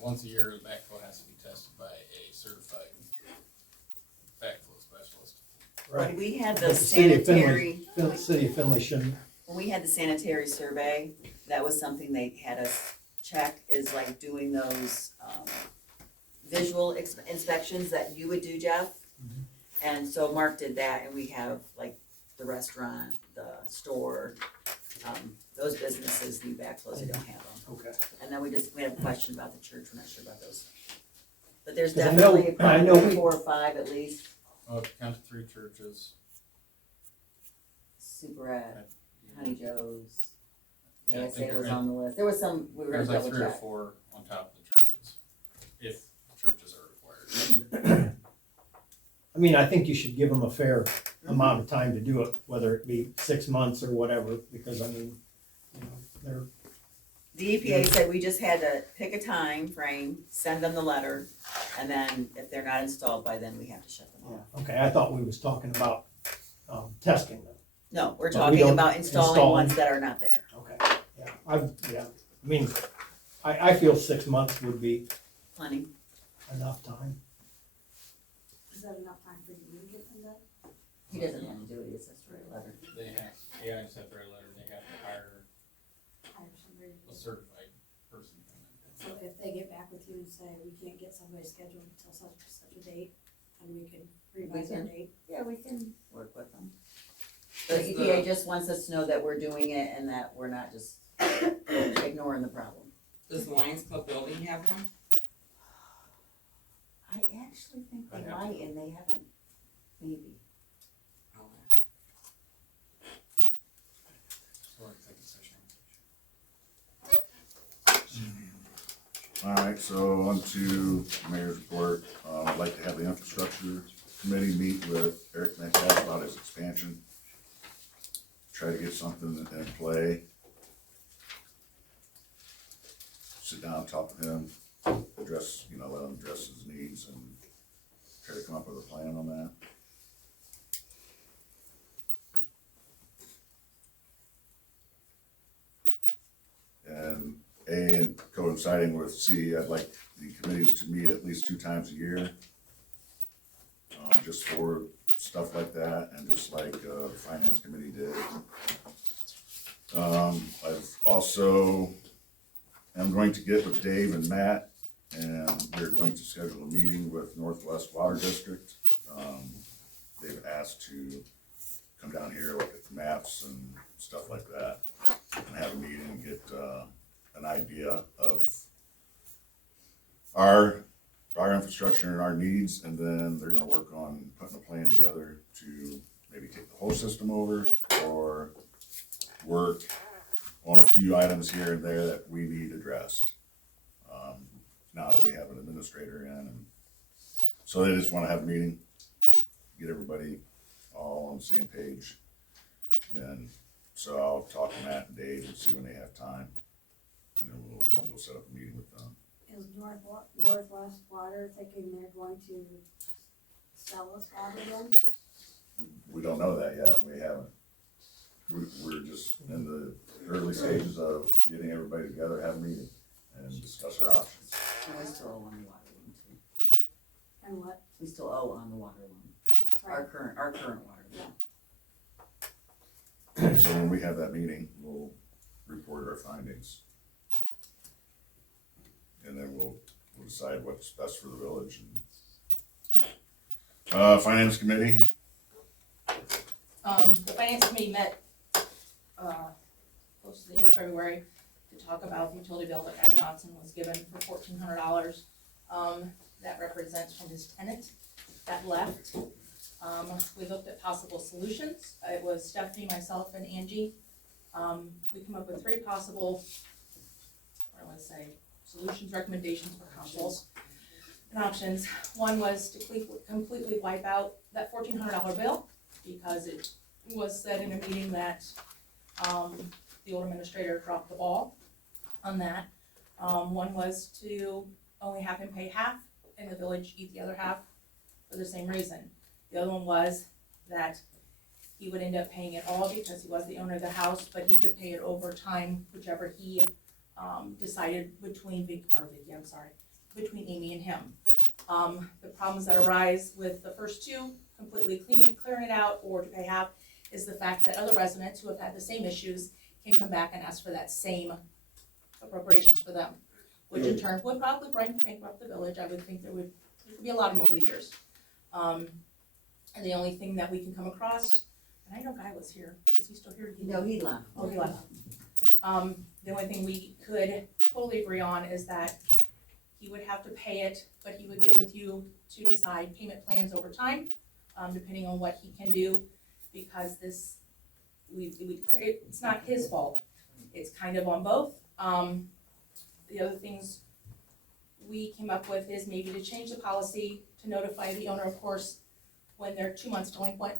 Once a year, the backflow has to be tested by a certified backflow specialist. When we had But the City of sanitary, City of Findlay shouldn't. when we had the sanitary survey, that was something they had us check, is like doing those, visual inspections that you would do, Jeff. And so Mark did that, and we have like the restaurant, the store, those businesses need backflows, they don't have them. Okay. And then we have a question about the church, we're not sure about those. But there's 'Cause I know- definitely I know probably we- 4 or 5 at least. Oh, if you count the 3 churches. Superette, Honey Joe's, Yeah, I think ASA was there- on the list. There was some, we were gonna There's like double 3 or check. 4 on top of the churches, if churches are required. I mean, I think you should give them a fair amount of time to do it, whether it be 6 months or whatever, because I mean, you know, they're, The EPA said we just had to pick a time frame, send them the letter, and then if they're not installed by then, we have to shut them off. okay, I thought we was talking about, testing them. No, we're But we talking don't about installing install ones them. that are not there. Okay, yeah, I mean, I feel 6 months would be Plenty. enough time. Is that enough time for you to get them done? He doesn't have to do it, he just has to write a letter. They have, yeah, I just have to write a letter, they have to hire Hire somebody to a do it. certified person. So if they get back with you and say, we can't get somebody scheduled until such a date, and we can revise our can. date. Yeah, we can work with them. The Does EPA just wants us to know that we're doing it and that we're not just ignoring the problem. Does the Lions Club building have one? I actually think they I'd have might, to- and they haven't, maybe. I'll ask. So I think it's Alright, so on to mayor's report. I'd like to have the infrastructure committee meet with Eric Metcalf about his expansion. Try to get something in play. Sit down, talk to him, address, let him address his needs and try to come up with a plan on that. And coinciding with C, I'd like the committees to meet at least 2 times a year. Just for stuff like that, and just like, the finance committee did. I've also, am going to get with Dave and Matt and they're going to schedule a meeting with Northwest Water District. They've asked to come down here, look at the maps and stuff like that, and have a meeting and get, an idea of our infrastructure and our needs, and then they're gonna work on putting a plan together to maybe take the whole system over, or work on a few items here and there that we need addressed. Now that we have an administrator in, and so they just wanna have a meeting, get everybody all on the same page. And then, so I'll talk to Matt and Dave and see when they have time, and then we'll set up a meeting with them. Is Northwest Water thinking they're going to sell us water then? We don't know that yet, we haven't. We're just in the early stages of getting everybody together, have a meeting, and discuss our options. And we still owe on the water loan too. And what? We still owe on the water loan, our current water loan. So when we have that meeting, we'll report our findings. And then we'll decide what's best for the village. Finance committee, The finance committee met, close to the end of February to talk about the utility bill that Guy Johnson was given for $1,400. That represents from his tenant that left. We looked at possible solutions. It was Stephanie, myself, and Angie. We came up with 3 possible, what do I say, solutions, recommendations for councils and options. One was to completely wipe out that $1,400 bill, because it was said in a meeting that the old administrator dropped the ball on that. One was to only have him pay half and the village eat the other half for the same reason. The other one was that he would end up paying it all because he was the owner of the house, but he could pay it over time, whichever he decided between between Amy and him. The problems that arise with the first 2, completely clearing it out or to pay half, is the fact that other residents who have had the same issues can come back and ask for that same appropriations for them, which in turn would probably bankrupt the village. I would think there would be a lot of them over the years. And the only thing that we can come across, and I know Guy was here, is he still here? No, he left. Oh, he left. The only thing we could totally agree on is that he would have to pay it, but he would get with you to decide payment plans over time, depending on what he can do, because this, it's not his fault. It's kind of on both. The other things we came up with is maybe to change the policy to notify the owner, of course, when they're 2 months delinquent.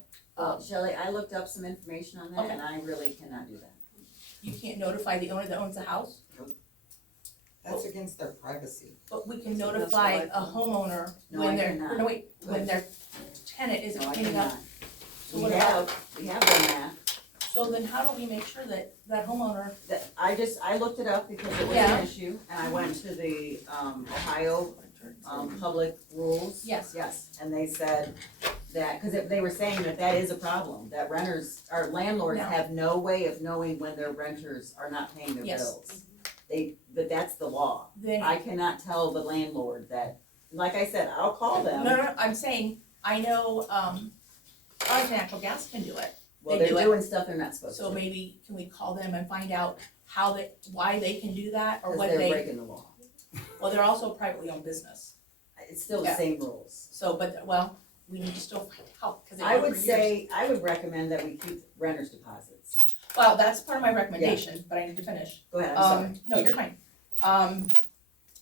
Shelley, I looked up some information on that, Okay. and I really cannot do that. You can't notify the owner that owns the house, That's against their privacy. but we can So that's notify what I a homeowner No, I when they're, cannot. no, wait, when their tenant isn't No, I cleaning up. cannot. So We what about, have done that. so then how do we make sure that that homeowner, I looked it up because it was Yeah. an issue, and I went to the, Ohio, public rules. Yes. Yes, and they said that, cause they were saying that is a problem, that renters, or landlords No. have no way of knowing when their renters are not paying their Yes. bills. But that's the law. then, I cannot tell the landlord that, like I said, I'll call them. no, I'm saying, I know, Arcadia Natural Gas can do it. Well, they they're do it. doing stuff they're not supposed to. So maybe, can we call them and find out why they can do that, or Cause what they're they, breaking the law. well, they're also a privately owned business. It's still the Yeah. same rules. So, but, well, we need to still find out, cause they I were would for years. say, I would recommend that we keep renters' deposits. Well, that's part of my recommendation, but I need to finish. Go ahead, I'm sorry. No, you're fine.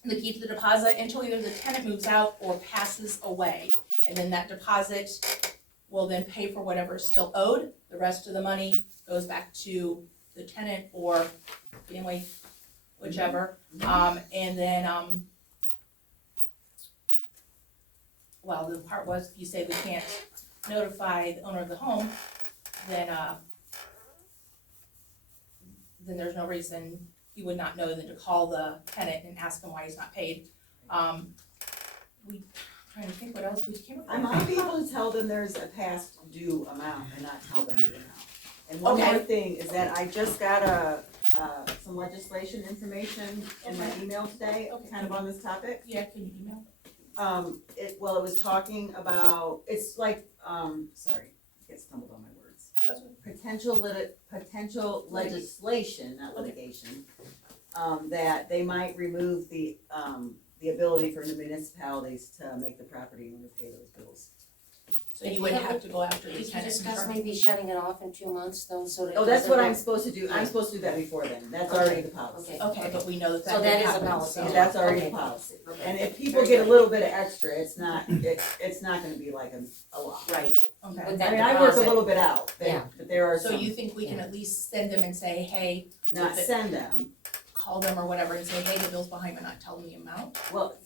To keep the deposit until either the tenant moves out or passes away. And then that deposit will then pay for whatever is still owed. The rest of the money goes back to the tenant or family, whichever. And then, well, the part was, if you say we can't notify the owner of the home, then there's no reason he would not know than to call the tenant and ask him why he's not paid. Trying to think what else we came up with. I might be able to tell them there's a past due amount and not tell them the amount. And one more Okay. thing is that I just got some legislation information in my email today, Okay. kind of on this topic. Yeah, can you email? It was talking about, it's like, sorry, I get stumbled on my words. That's what. Potential legislation, not litigation, that they might remove the ability for the municipalities to make the property owner pay those bills. So you would have to go after the Did you tenant. discuss maybe shutting it off in 2 months though, so that? Oh, that's what I'm doesn't- supposed to do, I'm supposed to do that before then, that's already the policy. Okay. Okay, but we know that So that that did is a happen, policy. so- Yeah, that's already the Okay. policy. Okay. And if people get a little bit of extra, it's not gonna be like a lot. Right, Okay. with that I mean, I work a deposit. little bit out, Yeah. but there are So some, you think we can at least send them and say, hey, not send them. call them or whatever and say, hey, the bill's behind, but not tell them the amount? Well,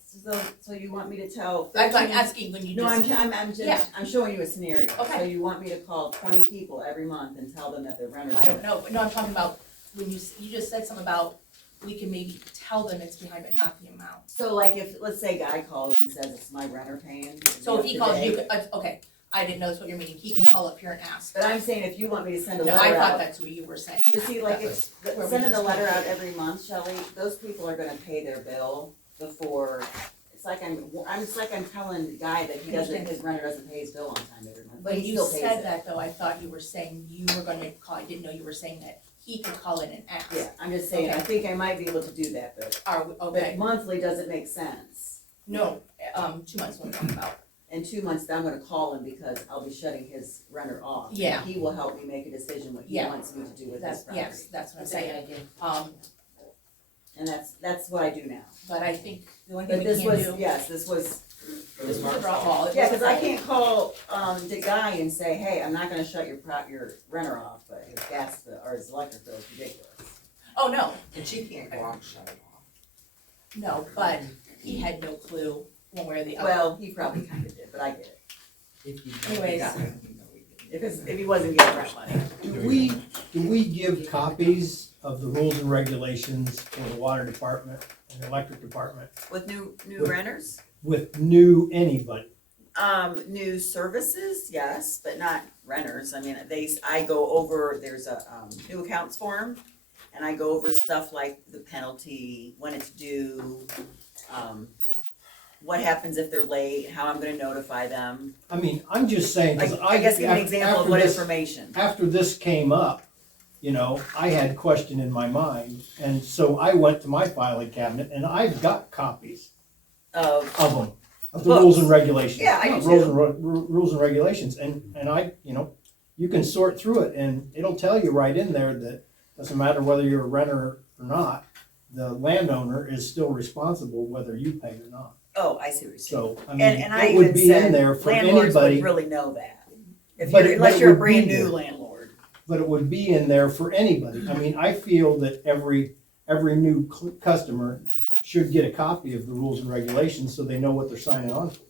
so you want me to tell? I'm like 13 asking when you No, just. I'm Yeah. just, I'm showing you a scenario. Okay. So you want me to call 20 people every month and tell them that their renters. I don't know, but no, I'm talking about when you just said something about, we can maybe tell them it's behind, but not the amount. So like if, let's say a guy calls and says it's my renter paying. So if he calls today. you, okay, I didn't know that's what you're meaning, he can call up here and ask. But I'm saying if you want me to send a No, letter I thought out. that's what you were saying. But see, like That it's, where we sending a just letter can't out do it. every month, Shelley, those people are gonna pay their bill before, it's like I'm telling the guy that his renter doesn't pay his bill on time every month, but When he you still pays said it. that though, I thought you were saying you were gonna call, I didn't know you were saying that he could call in and ask. Yeah, I'm just saying, I Okay. think I might be able to do that, but, Okay, but monthly doesn't make sense. no, 2 months what I'm talking about. In 2 months, I'm gonna call him because I'll be shutting his renter off. Yeah. He will help me make a decision what he Yeah. wants me to do with his That's, property. yes, that's what I'm That's a good saying. idea. And that's what I do now. But I think the only thing But we this can was, do, yes, this was this was a drop ball. It Yeah, was cause I a- can't call, the guy and say, hey, I'm not gonna shut your renter off, but his gas bill, or his electric bill is ridiculous. Oh, no, But you can't go out and shut it off. no, but he had no clue one way or the other. Well, he probably kinda did, but I get it, Anyways, if he wasn't getting rent money. Do we give copies of the rules and regulations for the water department and the electric department With new renters, with new anybody? new services, yes, but not renters, I mean, I go over, there's a, new accounts form, and I go over stuff like the penalty, when it's due, what happens if they're late, how I'm gonna notify them. I mean, I'm just saying, Like, cause I guess give an example of after what this- information. After this came up, you know, I had a question in my mind, and so I went to my filing cabinet, and I've got copies Of, of them, of the rules and Books. regulations. Yeah, I Yeah, do rules too. and rules and regulations, and I, you know, you can sort through it, and it'll tell you right in there that doesn't matter whether you're a renter or not, the landowner is still responsible whether you pay or not. oh, I see what you're saying. So, I mean, And I it would even be in said there for landlords anybody, would really know that. If But you're, it- unless but it you're a would be brand new there. landlord. but it would be in there for anybody. I mean, I feel that every new customer should get a copy of the rules and regulations so they know what they're signing on for.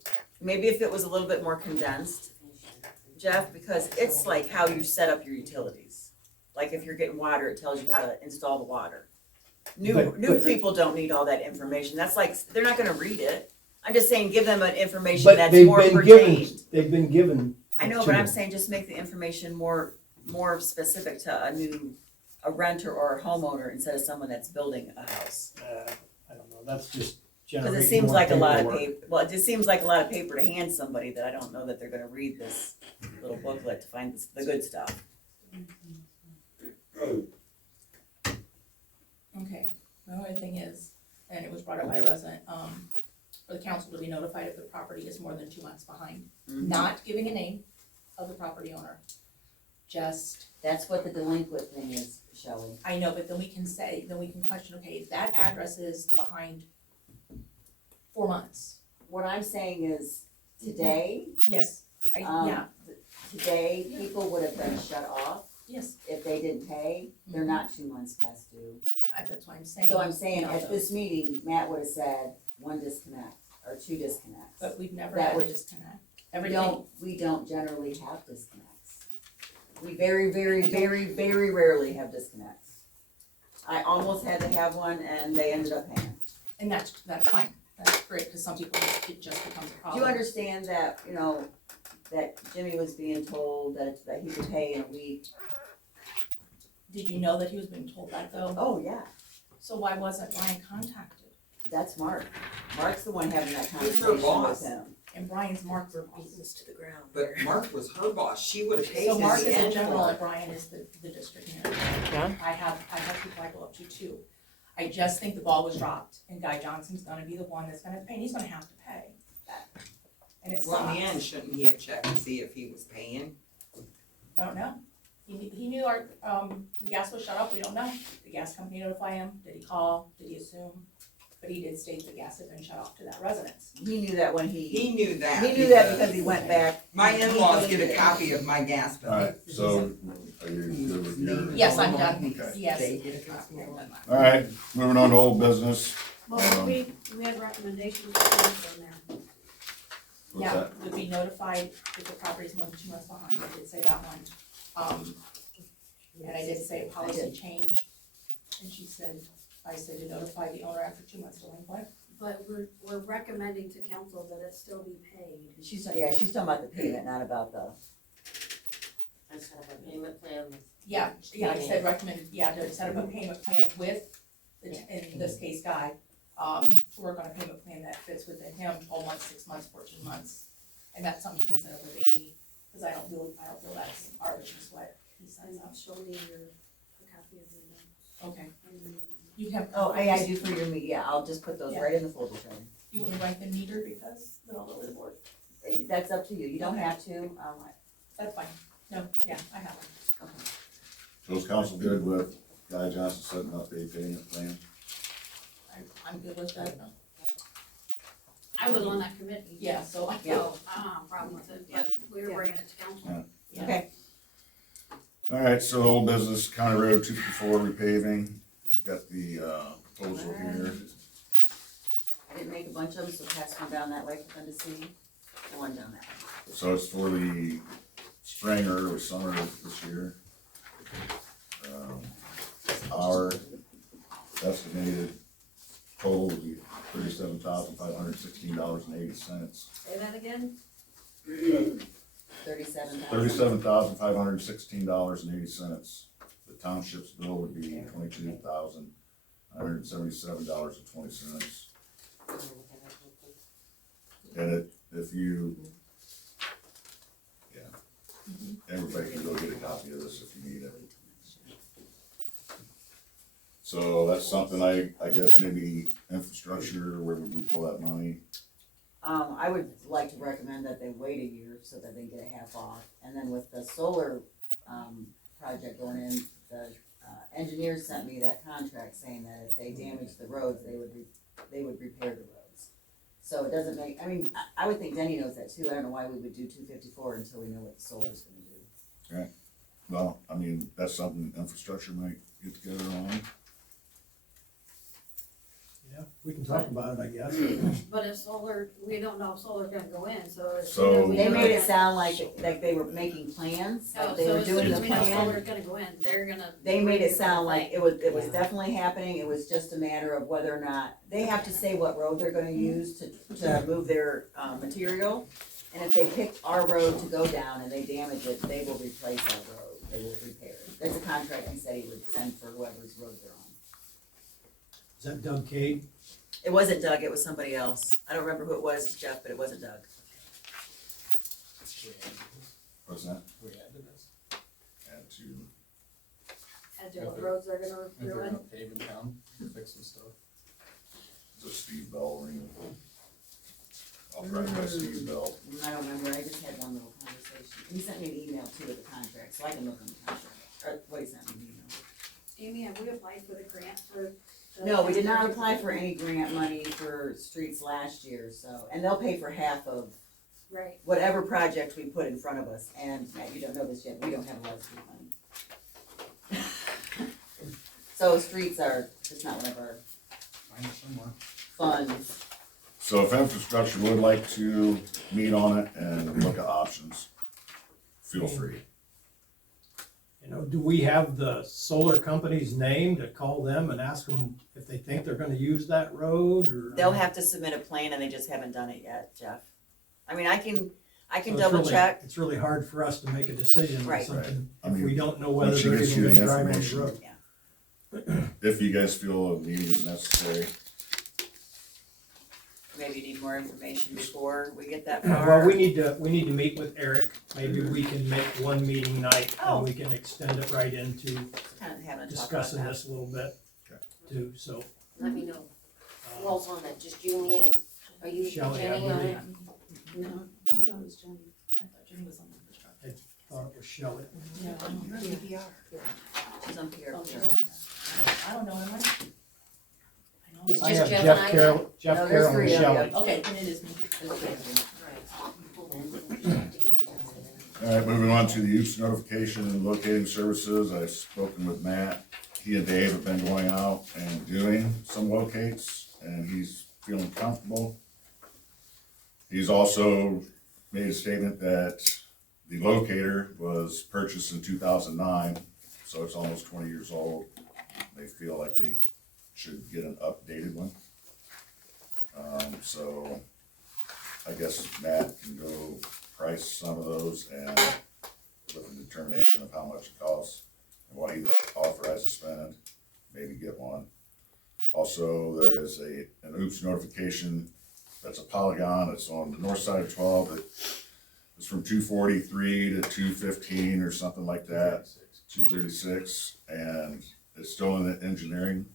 Maybe if it was a little bit more condensed, Jeff, because it's like how you set up your utilities. Like if you're getting water, it tells you how to install the water. New But- people don't need all that information. That's like, they're not gonna read it. I'm just saying, give them an information But that's they've more been given, pertained. they've been given. I know, to but I'm them. saying just make the information more specific to a renter or a homeowner instead of someone that's building a house. I don't know, that's just Cause generating it seems more like a lot of paperwork. paper, well, it just seems like a lot of paper to hand somebody that I don't know that they're gonna read this little booklet to find the good stuff. okay, the only thing is, and it was brought up by a resident, for the council to be notified if the property is more than 2 months behind. Mhm. Not giving a name of the property owner, just, That's what the delinquent thing is, Shelley. I know, but then we can say, then we can question, okay, that address is behind 4 months. What I'm saying is, today, Yes, Um, yeah, today, people would have been shut off yes, if they didn't pay. They're not 2 months past due. that's what I'm saying. So I'm saying, you know, at this meeting, Matt would have said 1 disconnect or 2 disconnects. But we've never that had a would- disconnect. We Everything, don't generally have disconnects. We very, very, very, very rarely have disconnects. I almost had to have one and they ended up paying. and that's fine, that's great, because some people, it just becomes a Do problem. you understand that, that Jimmy was being told that he could pay in a week? Did you know that he was being told that though? Oh, yeah, So why wasn't Brian contacted? that's Mark. Mark's the one having that He's her conversation with boss. him. And Brian's Mark's boss. to the ground. But Mark was her boss, she would have paid So him Mark the is in end general for and it. Brian is the district manager. Yeah. I have people I go up to too. I just think the ball was dropped and Guy Johnson's gonna be the one that's gonna pay, and he's gonna have to pay that. And it Well, in the sucks. end, shouldn't he have checked to see if he was paying? I don't know. He knew our, the gas was shut off, we don't know. The gas company notified him, did he call, did he assume? But he did state the gas had been shut off to that residence. He knew that when He knew that. he knew that because he went back. My in-laws get a copy of my gas bill. Alright, so are you good with your? Yes, I'm done, Okay. yes. They get a copy of it. Alright, moving on to old business. Well, we had recommendations from there. What's Yeah, that? would be notified if the property's more than 2 months behind, I did say that one. And I did say a policy change, and she said, I said to notify the owner after 2 months delinquent. But we're recommending to council that it still be paid. She's talking about the payment, not about the. I set up a payment plan with. Yeah, I said recommended, to set up a payment plan with, in this case, Guy, to work on a payment plan that fits within him, 12 months, 6 months, 14 months. And that's something you can set up with Amy, because I don't feel that's arbitrary what he signs up. Show me a copy of the Okay, notes. you have. Oh, I do for your meeting, yeah, I'll just put those Yeah. right in the folder, Sharon. You want to write the meter because they're all over the board? That's up to you, you don't have to, That's fine. No, yeah, I have it. okay. So is council good with Guy Johnson setting up a payment plan? I'm good with that. I was on that committee. Yeah, so I. Yeah. So I don't have a problem with it, but we were bringing it to council. Okay. Alright, so old business, County Road 254 repaving, we've got the, proposal here. I didn't make a bunch of them, so pass one down that way for them to see, and one down that way. So it's for the spring or summer of this year. Our estimated total would be $37,516.80. Say that again? $37,000. $37,516.80. The township's bill would be $22,177.20. And if you, everybody can go get a copy of this if you need it. So that's something I guess maybe infrastructure, where would we pull that money? I would like to recommend that they wait a year so that they get a half off, and then with the solar, project going in, the, engineers sent me that contract saying that if they damage the roads, they would repair the roads. So it doesn't make, I would think Denny knows that too, I don't know why we would do 254 until we know what the solar's gonna do. Well, that's something infrastructure might get together on. Yeah, we can talk about it, I guess. But if solar, we don't know if solar's gonna go in, so. So- They made it sound like they were making plans, Oh, like they so were as soon doing the as we know plan. solar's gonna go in, they're gonna. They made it sound like it was definitely happening, it was just a matter of whether or not, they have to say what road they're gonna use to move their, material. And if they pick our road to go down and they damage it, they will replace our road, they will repair it. There's a contract he said he would send for whoever's road they're on. Is that Doug Cade? It wasn't Doug, it was somebody else. I don't remember who it was, Jeff, but it wasn't Doug. What's that? We added this. Add to, And to what roads they're gonna If they're ruin. gonna pave in town, fix some stuff. the Steve Bell ring. Authorized by Steve Bell. I don't remember, I just had one little conversation. He sent me an email too with the contract, so I can look on the contract, or what he sent me, an email. Amy, have we applied for the grant for? the- No, we did not apply for any grant money for streets last year, so, and they'll pay for half of Right, whatever project we put in front of us, and Matt, you don't know this yet, we don't have a lot of street money. So streets are just not one of our Find it somewhere. funds. So if infrastructure would like to meet on it and look at options, feel free. Do we have the solar company's name to call them and ask them if they think they're gonna use that road, or? They'll have to submit a plan and they just haven't done it yet, Jeff. I I can So it's double really- check. It's really hard for us to make a decision on Right. something I if mean, we don't know whether once she they're gets even you the gonna drive on the information. road. If you guys feel a meeting is necessary, Maybe you need more information before we get that far. Well, we need to meet with Eric, maybe we can make one meeting night Oh. and we can extend it right into Kind of haven't talked about discussing that. this a little bit Okay. too, so. Let me know. Who else on that? Just you, me, and are you Shelley, I Jenny on it? believe. No, I thought it was Jenny. I thought Jenny was on the first one. Thought it was Shelley. Yeah. You're on PPR. She's on PR. Oh, she's on there. I don't know, am I? I know. Is I just have Jeff Jeff and I Carroll, No, Jeff there's Carroll and three of you. Shelley. Okay, then it is me. Okay, right. Well, then, we just have to get together. all right, moving on to the use notification and locating services. I've spoken with Matt. He and Dave have been going out and doing some locates, and he's feeling comfortable. He's also made a statement that the locator was purchased in 2009, so it's almost 20 years old. They feel like they should get an updated one. So I guess Matt can go price some of those and with a determination of how much it costs and what he authorized to spend, maybe get one. Also, there is an oops notification that's a polygon. It's on the north side of 12. It's from 243 to 215 or something like that, 236, and it's still in the engineering.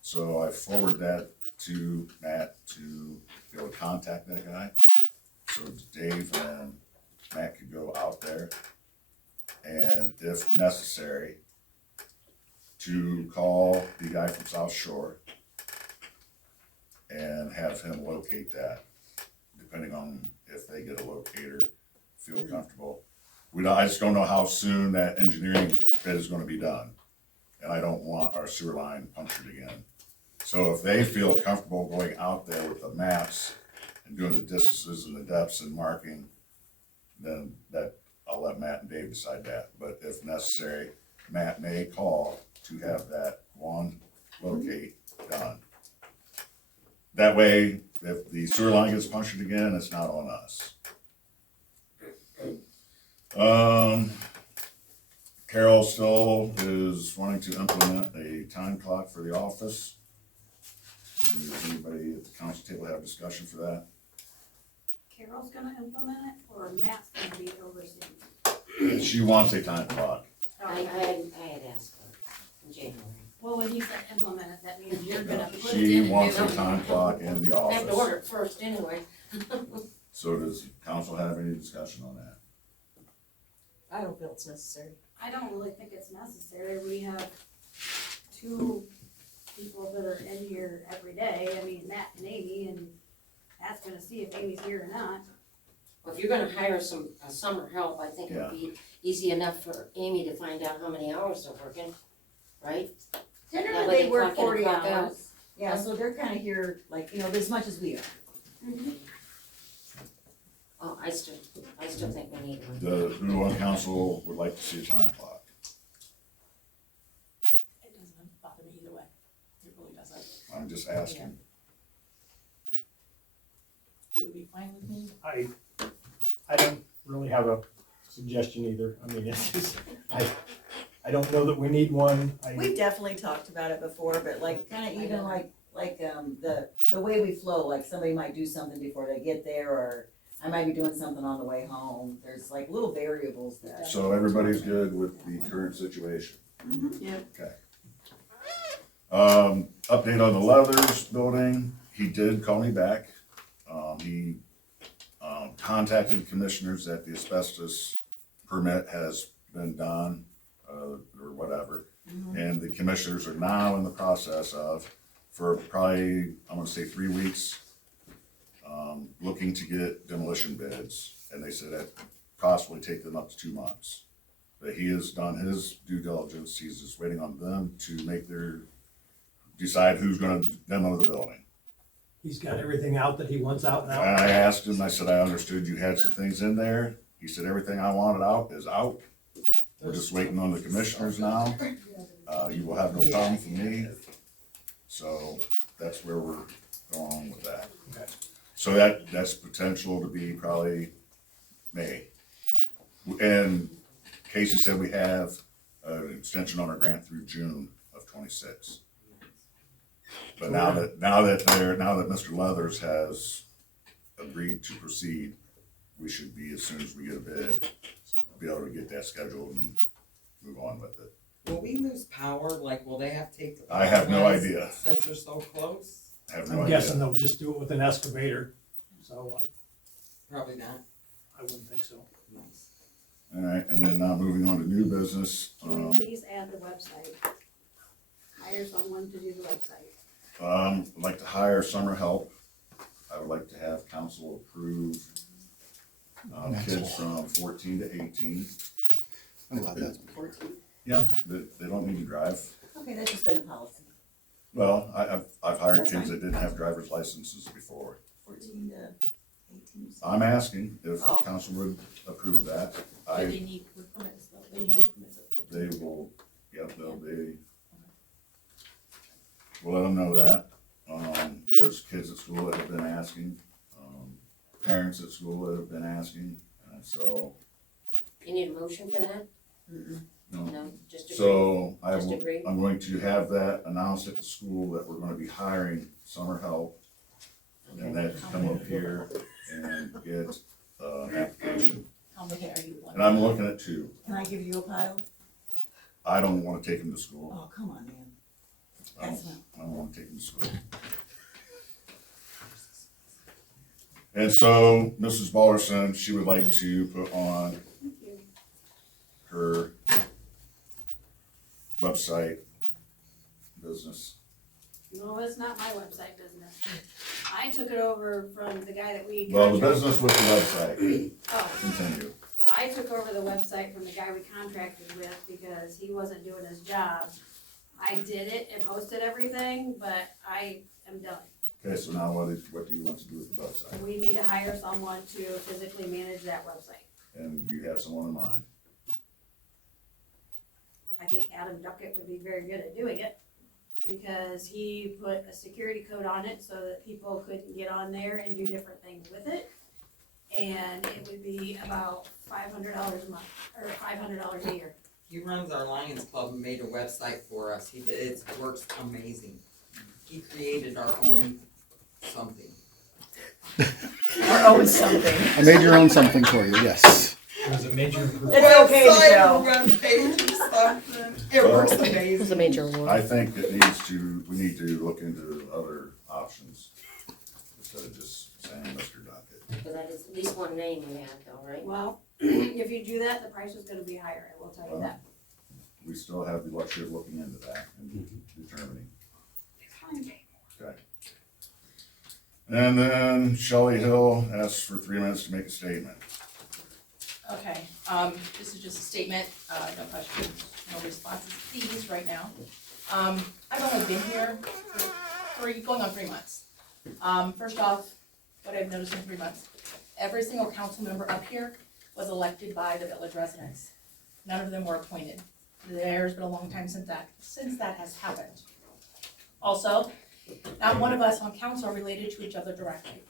So I forwarded that to Matt to be able to contact that guy. So Dave and Matt could go out there and if necessary, to call the guy from South Shore and have him locate that, depending on if they get a locator, feel comfortable. I just don't know how soon that engineering bid is gonna be done. And I don't want our sewer line punctured again. So if they feel comfortable going out there with the maps and doing the distances and the depths and marking, then that, I'll let Matt and Dave decide that. But if necessary, Matt may call to have that one locate done. That way, if the sewer line gets punctured again, it's not on us. Carol still is wanting to implement a time clock for the office. Does anybody at the council table have discussion for that? Carol's gonna implement it, or Matt's gonna be overseeing? She wants a time clock. I had asked her in January. Well, when you said implement it, that means you're gonna put it She in. wants a time clock in the I have to order office. it first anyway. So does council have any discussion on that? I don't feel it's necessary. I don't really think it's necessary. We have two people that are in here every day. I mean, Matt and Amy, and Matt's gonna see if Amy's here or not. Well, if you're gonna hire some, summer help, I think it'd be easy enough for Amy to find out how many hours they're working, right? That Generally, way they they work clock in and 40 clock out. hours. Yeah, so they're kind of here, like, as much as we are. Oh, I still think we need one. Who on council would like to see a time clock? It doesn't bother me either way. It really doesn't. I'm just asking. It would be fine with me. I don't really have a suggestion either. I mean, it's just, I don't know that we need one. We've definitely talked about it before, but like, kind of even like, the way we flow, like somebody might do something before they get there, or I might be doing something on the way home. There's like little variables that. So everybody's good with the current situation? Yeah. Okay. Update on the Leathers building, he did call me back. He contacted the commissioners that the asbestos permit has been done, or whatever. And the commissioners are now in the process of, for probably, I'm gonna say 3 weeks, looking to get demolition bids. And they said that possibly take them up to 2 months. But he has done his due diligence, he's just waiting on them to decide who's gonna demo the building. He's got everything out that he wants out now. I asked him, I said, I understood you had some things in there. He said, everything I wanted out is out. We're just waiting on the commissioners now. You will have no problem from me. So that's where we're going with that. Okay. So that's potential to be probably May. And Casey said we have an extension on our grant through June of 26. But now that Mr. Leathers has agreed to proceed, we should be, as soon as we get a bid, be able to get that scheduled and move on with it. Will we lose power? Like, will they have to take the I have no lines idea. since they're so close? I have no I'm idea. guessing they'll just do it with an excavator, so Probably not. I wouldn't think so. Nice. All right, and then now moving on to new business. Can we please add the website? Hire someone to do the website. I'd like to hire summer help. I would like to have council approve kids from 14 to 18. I'm glad that's. 14? Yeah, they don't need to drive. Okay, that's just been the policy. Well, I've hired That's kids fine. that didn't have driver's licenses before. 14 to 18. I'm asking if Oh. council would approve that. Do I, they need work permits though? They need work permits at 14. they will, yep, they'll be. We'll let them know that. There's kids at school that have been asking, parents at school that have been asking, and so, You need a motion for that? no. No, just agree. So Just agree. I'm going to have that announced at the school that we're gonna be hiring summer help. And Okay. that to come up here and get, an application. How many are you wanting? And I'm looking at 2. Can I give you a pile? I don't wanna take them to school. Oh, come on, man. I That's don't wanna take them to school. And so Mrs. Ballerson, she would like to put on Thank you. her website business. No, it's not my website business. I took it over from the guy that we Well, the contracted. business with the website, Oh, continue. I took over the website from the guy we contracted with because he wasn't doing his job. I did it and hosted everything, but I am done. Okay, so now what do you want to do with the website? We need to hire someone to physically manage that website. And you have someone in mind? I think Adam Duckett would be very good at doing it because he put a security code on it so that people couldn't get on there and do different things with it. And it would be about $500 a month, or $500 a year. He runs our Lions Club and made a website for us. It works amazing. He created our own something. Our own something. I made your own something for you, yes. It was a major improvement. It's okay, Website, Michelle. webpage or something. It works It was amazing. a major award. I think we need to look into other options instead of just saying Mr. Duckett. But that is at least one name you have though, right? Well, if you do that, the price is gonna be higher, I will tell you that. We still have the luxury of looking into that and determining. Okay. And then Shelley Hill asks for 3 minutes to make a statement. Okay, this is just a statement, no questions, no responses, please, right now. I've only been here for going on 3 months. First off, what I've noticed in 3 months, every single council member up here was elected by the village residents. None of them were appointed. There's been a long time since that has happened. Also, not one of us on council are related to each other directly.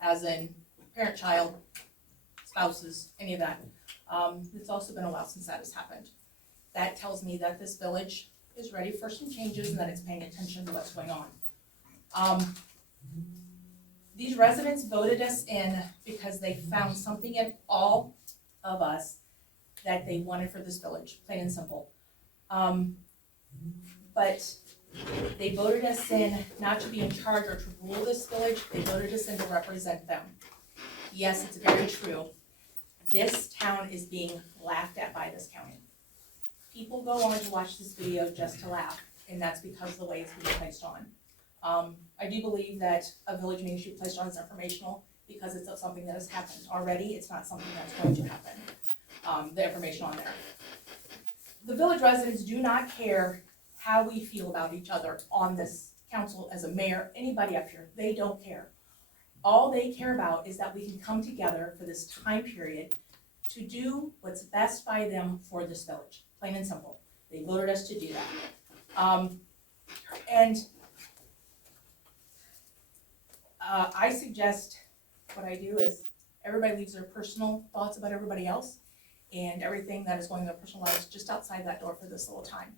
As in parent-child, spouses, any of that. It's also been a while since that has happened. That tells me that this village is ready for some changes and that it's paying attention to what's going on. These residents voted us in because they found something in all of us that they wanted for this village, plain and simple. But they voted us in not to be in charge or to rule this village, they voted us in to represent them. Yes, it's very true. This town is being laughed at by this county. People go on to watch this video just to laugh, and that's because of the way it's being placed on. I do believe that a village meeting should be placed on as informational because it's of something that has happened already, it's not something that's going to happen. The information on there. The village residents do not care how we feel about each other on this council as a mayor, anybody up here, they don't care. All they care about is that we can come together for this time period to do what's best by them for this village, plain and simple. They voted us to do that. I suggest what I do is everybody leaves their personal thoughts about everybody else and everything that is going in their personal lives just outside that door for this little time.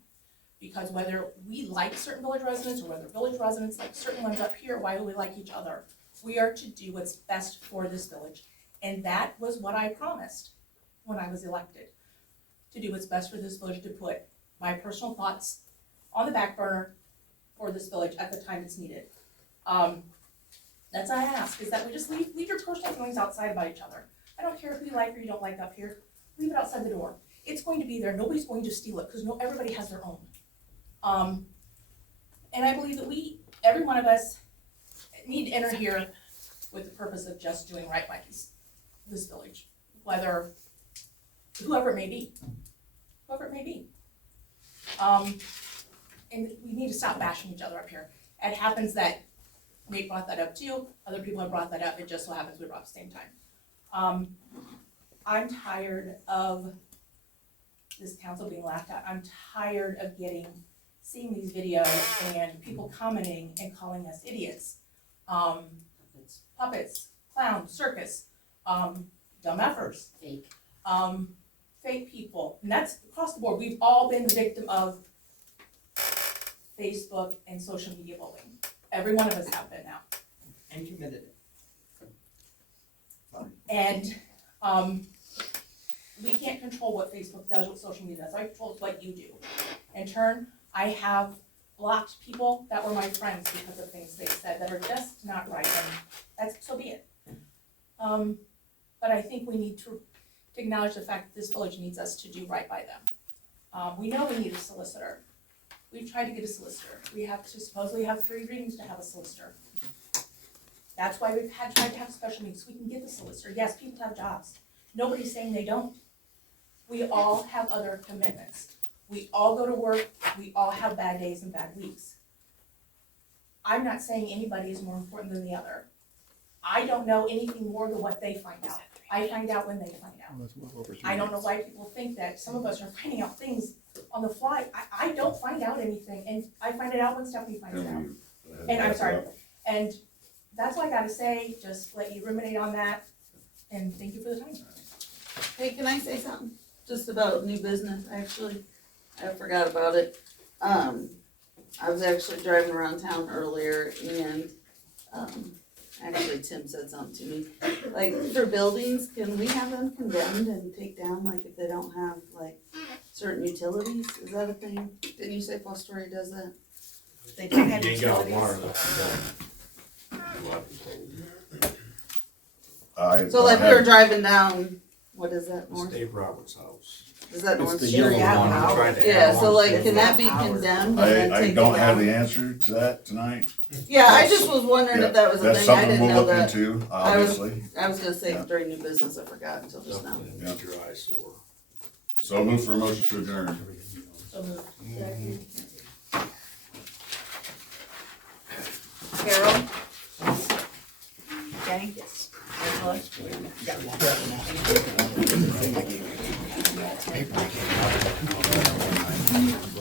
Because whether we like certain village residents or whether village residents like certain ones up here, why do we like each other? We are to do what's best for this village. And that was what I promised when I was elected. To do what's best for this village, to put my personal thoughts on the back burner for this village at the time it's needed. That's what I ask, is that we just leave your personal feelings outside about each other. I don't care who you like or you don't like up here, leave it outside the door. It's going to be there, nobody's going to steal it, because everybody has their own. And I believe that every one of us need to enter here with the purpose of just doing right by this village, whoever it may be. And we need to stop bashing each other up here. It happens that Nate brought that up too, other people have brought that up, it just so happens we brought it at the same time. I'm tired of this council being laughed at. I'm tired of seeing these videos and people commenting and calling us idiots. Puppets, clowns, circus, dumb effers. Fake people, and that's across the board. We've all been the victim of Facebook and social media bullying. Every one of us have been now. And committed it. And we can't control what Facebook does, what social media does. I control what you do. In turn, I have blocked people that were my friends because of things they said that are just not right, and so be it. But I think we need to acknowledge the fact that this village needs us to do right by them. We know we need a solicitor. We've tried to get a solicitor. We have to supposedly have 3 readings to have a solicitor. That's why we've tried to have special meetings, so we can get the solicitor. Yes, people have jobs. Nobody's saying they don't. We all have other commitments. We all go to work, we all have bad days and bad weeks. I'm not saying anybody is more important than the other. I don't know anything more than what they find out. I find out when they find out. I don't know why people think that some of us are finding out things on the fly. I don't find out anything, and I find it out when Stephanie finds it out. And I'm sorry, and that's all I gotta say, just let you ruminate on that, and thank you for the time. Hey, can I say something? Just about new business, actually. I forgot about it. I was actually driving around town earlier and, actually Tim said something to me. Like, for buildings, can we have them condemned and take down, like, if they don't have, like, certain utilities? Is that a thing? Didn't you say Fostoria does that? They don't have You ain't got water utilities. So like we were driving down, what is that, North? Dave Roberts' house. Is that It's North the Street? yellow one I'm trying to Yeah, add so on like, to can it. that be condemned and then I taken don't have down? the answer to that tonight. Yeah, I just was wondering if that was a That's thing, I something didn't we'll know look that. into, I was- obviously. I was gonna say Yeah. during new business, I forgot until just now. Something that makes your eyes sore. So I'll move for a motion to adjourn. So moved. Carol? Jenny? Angela? Yeah.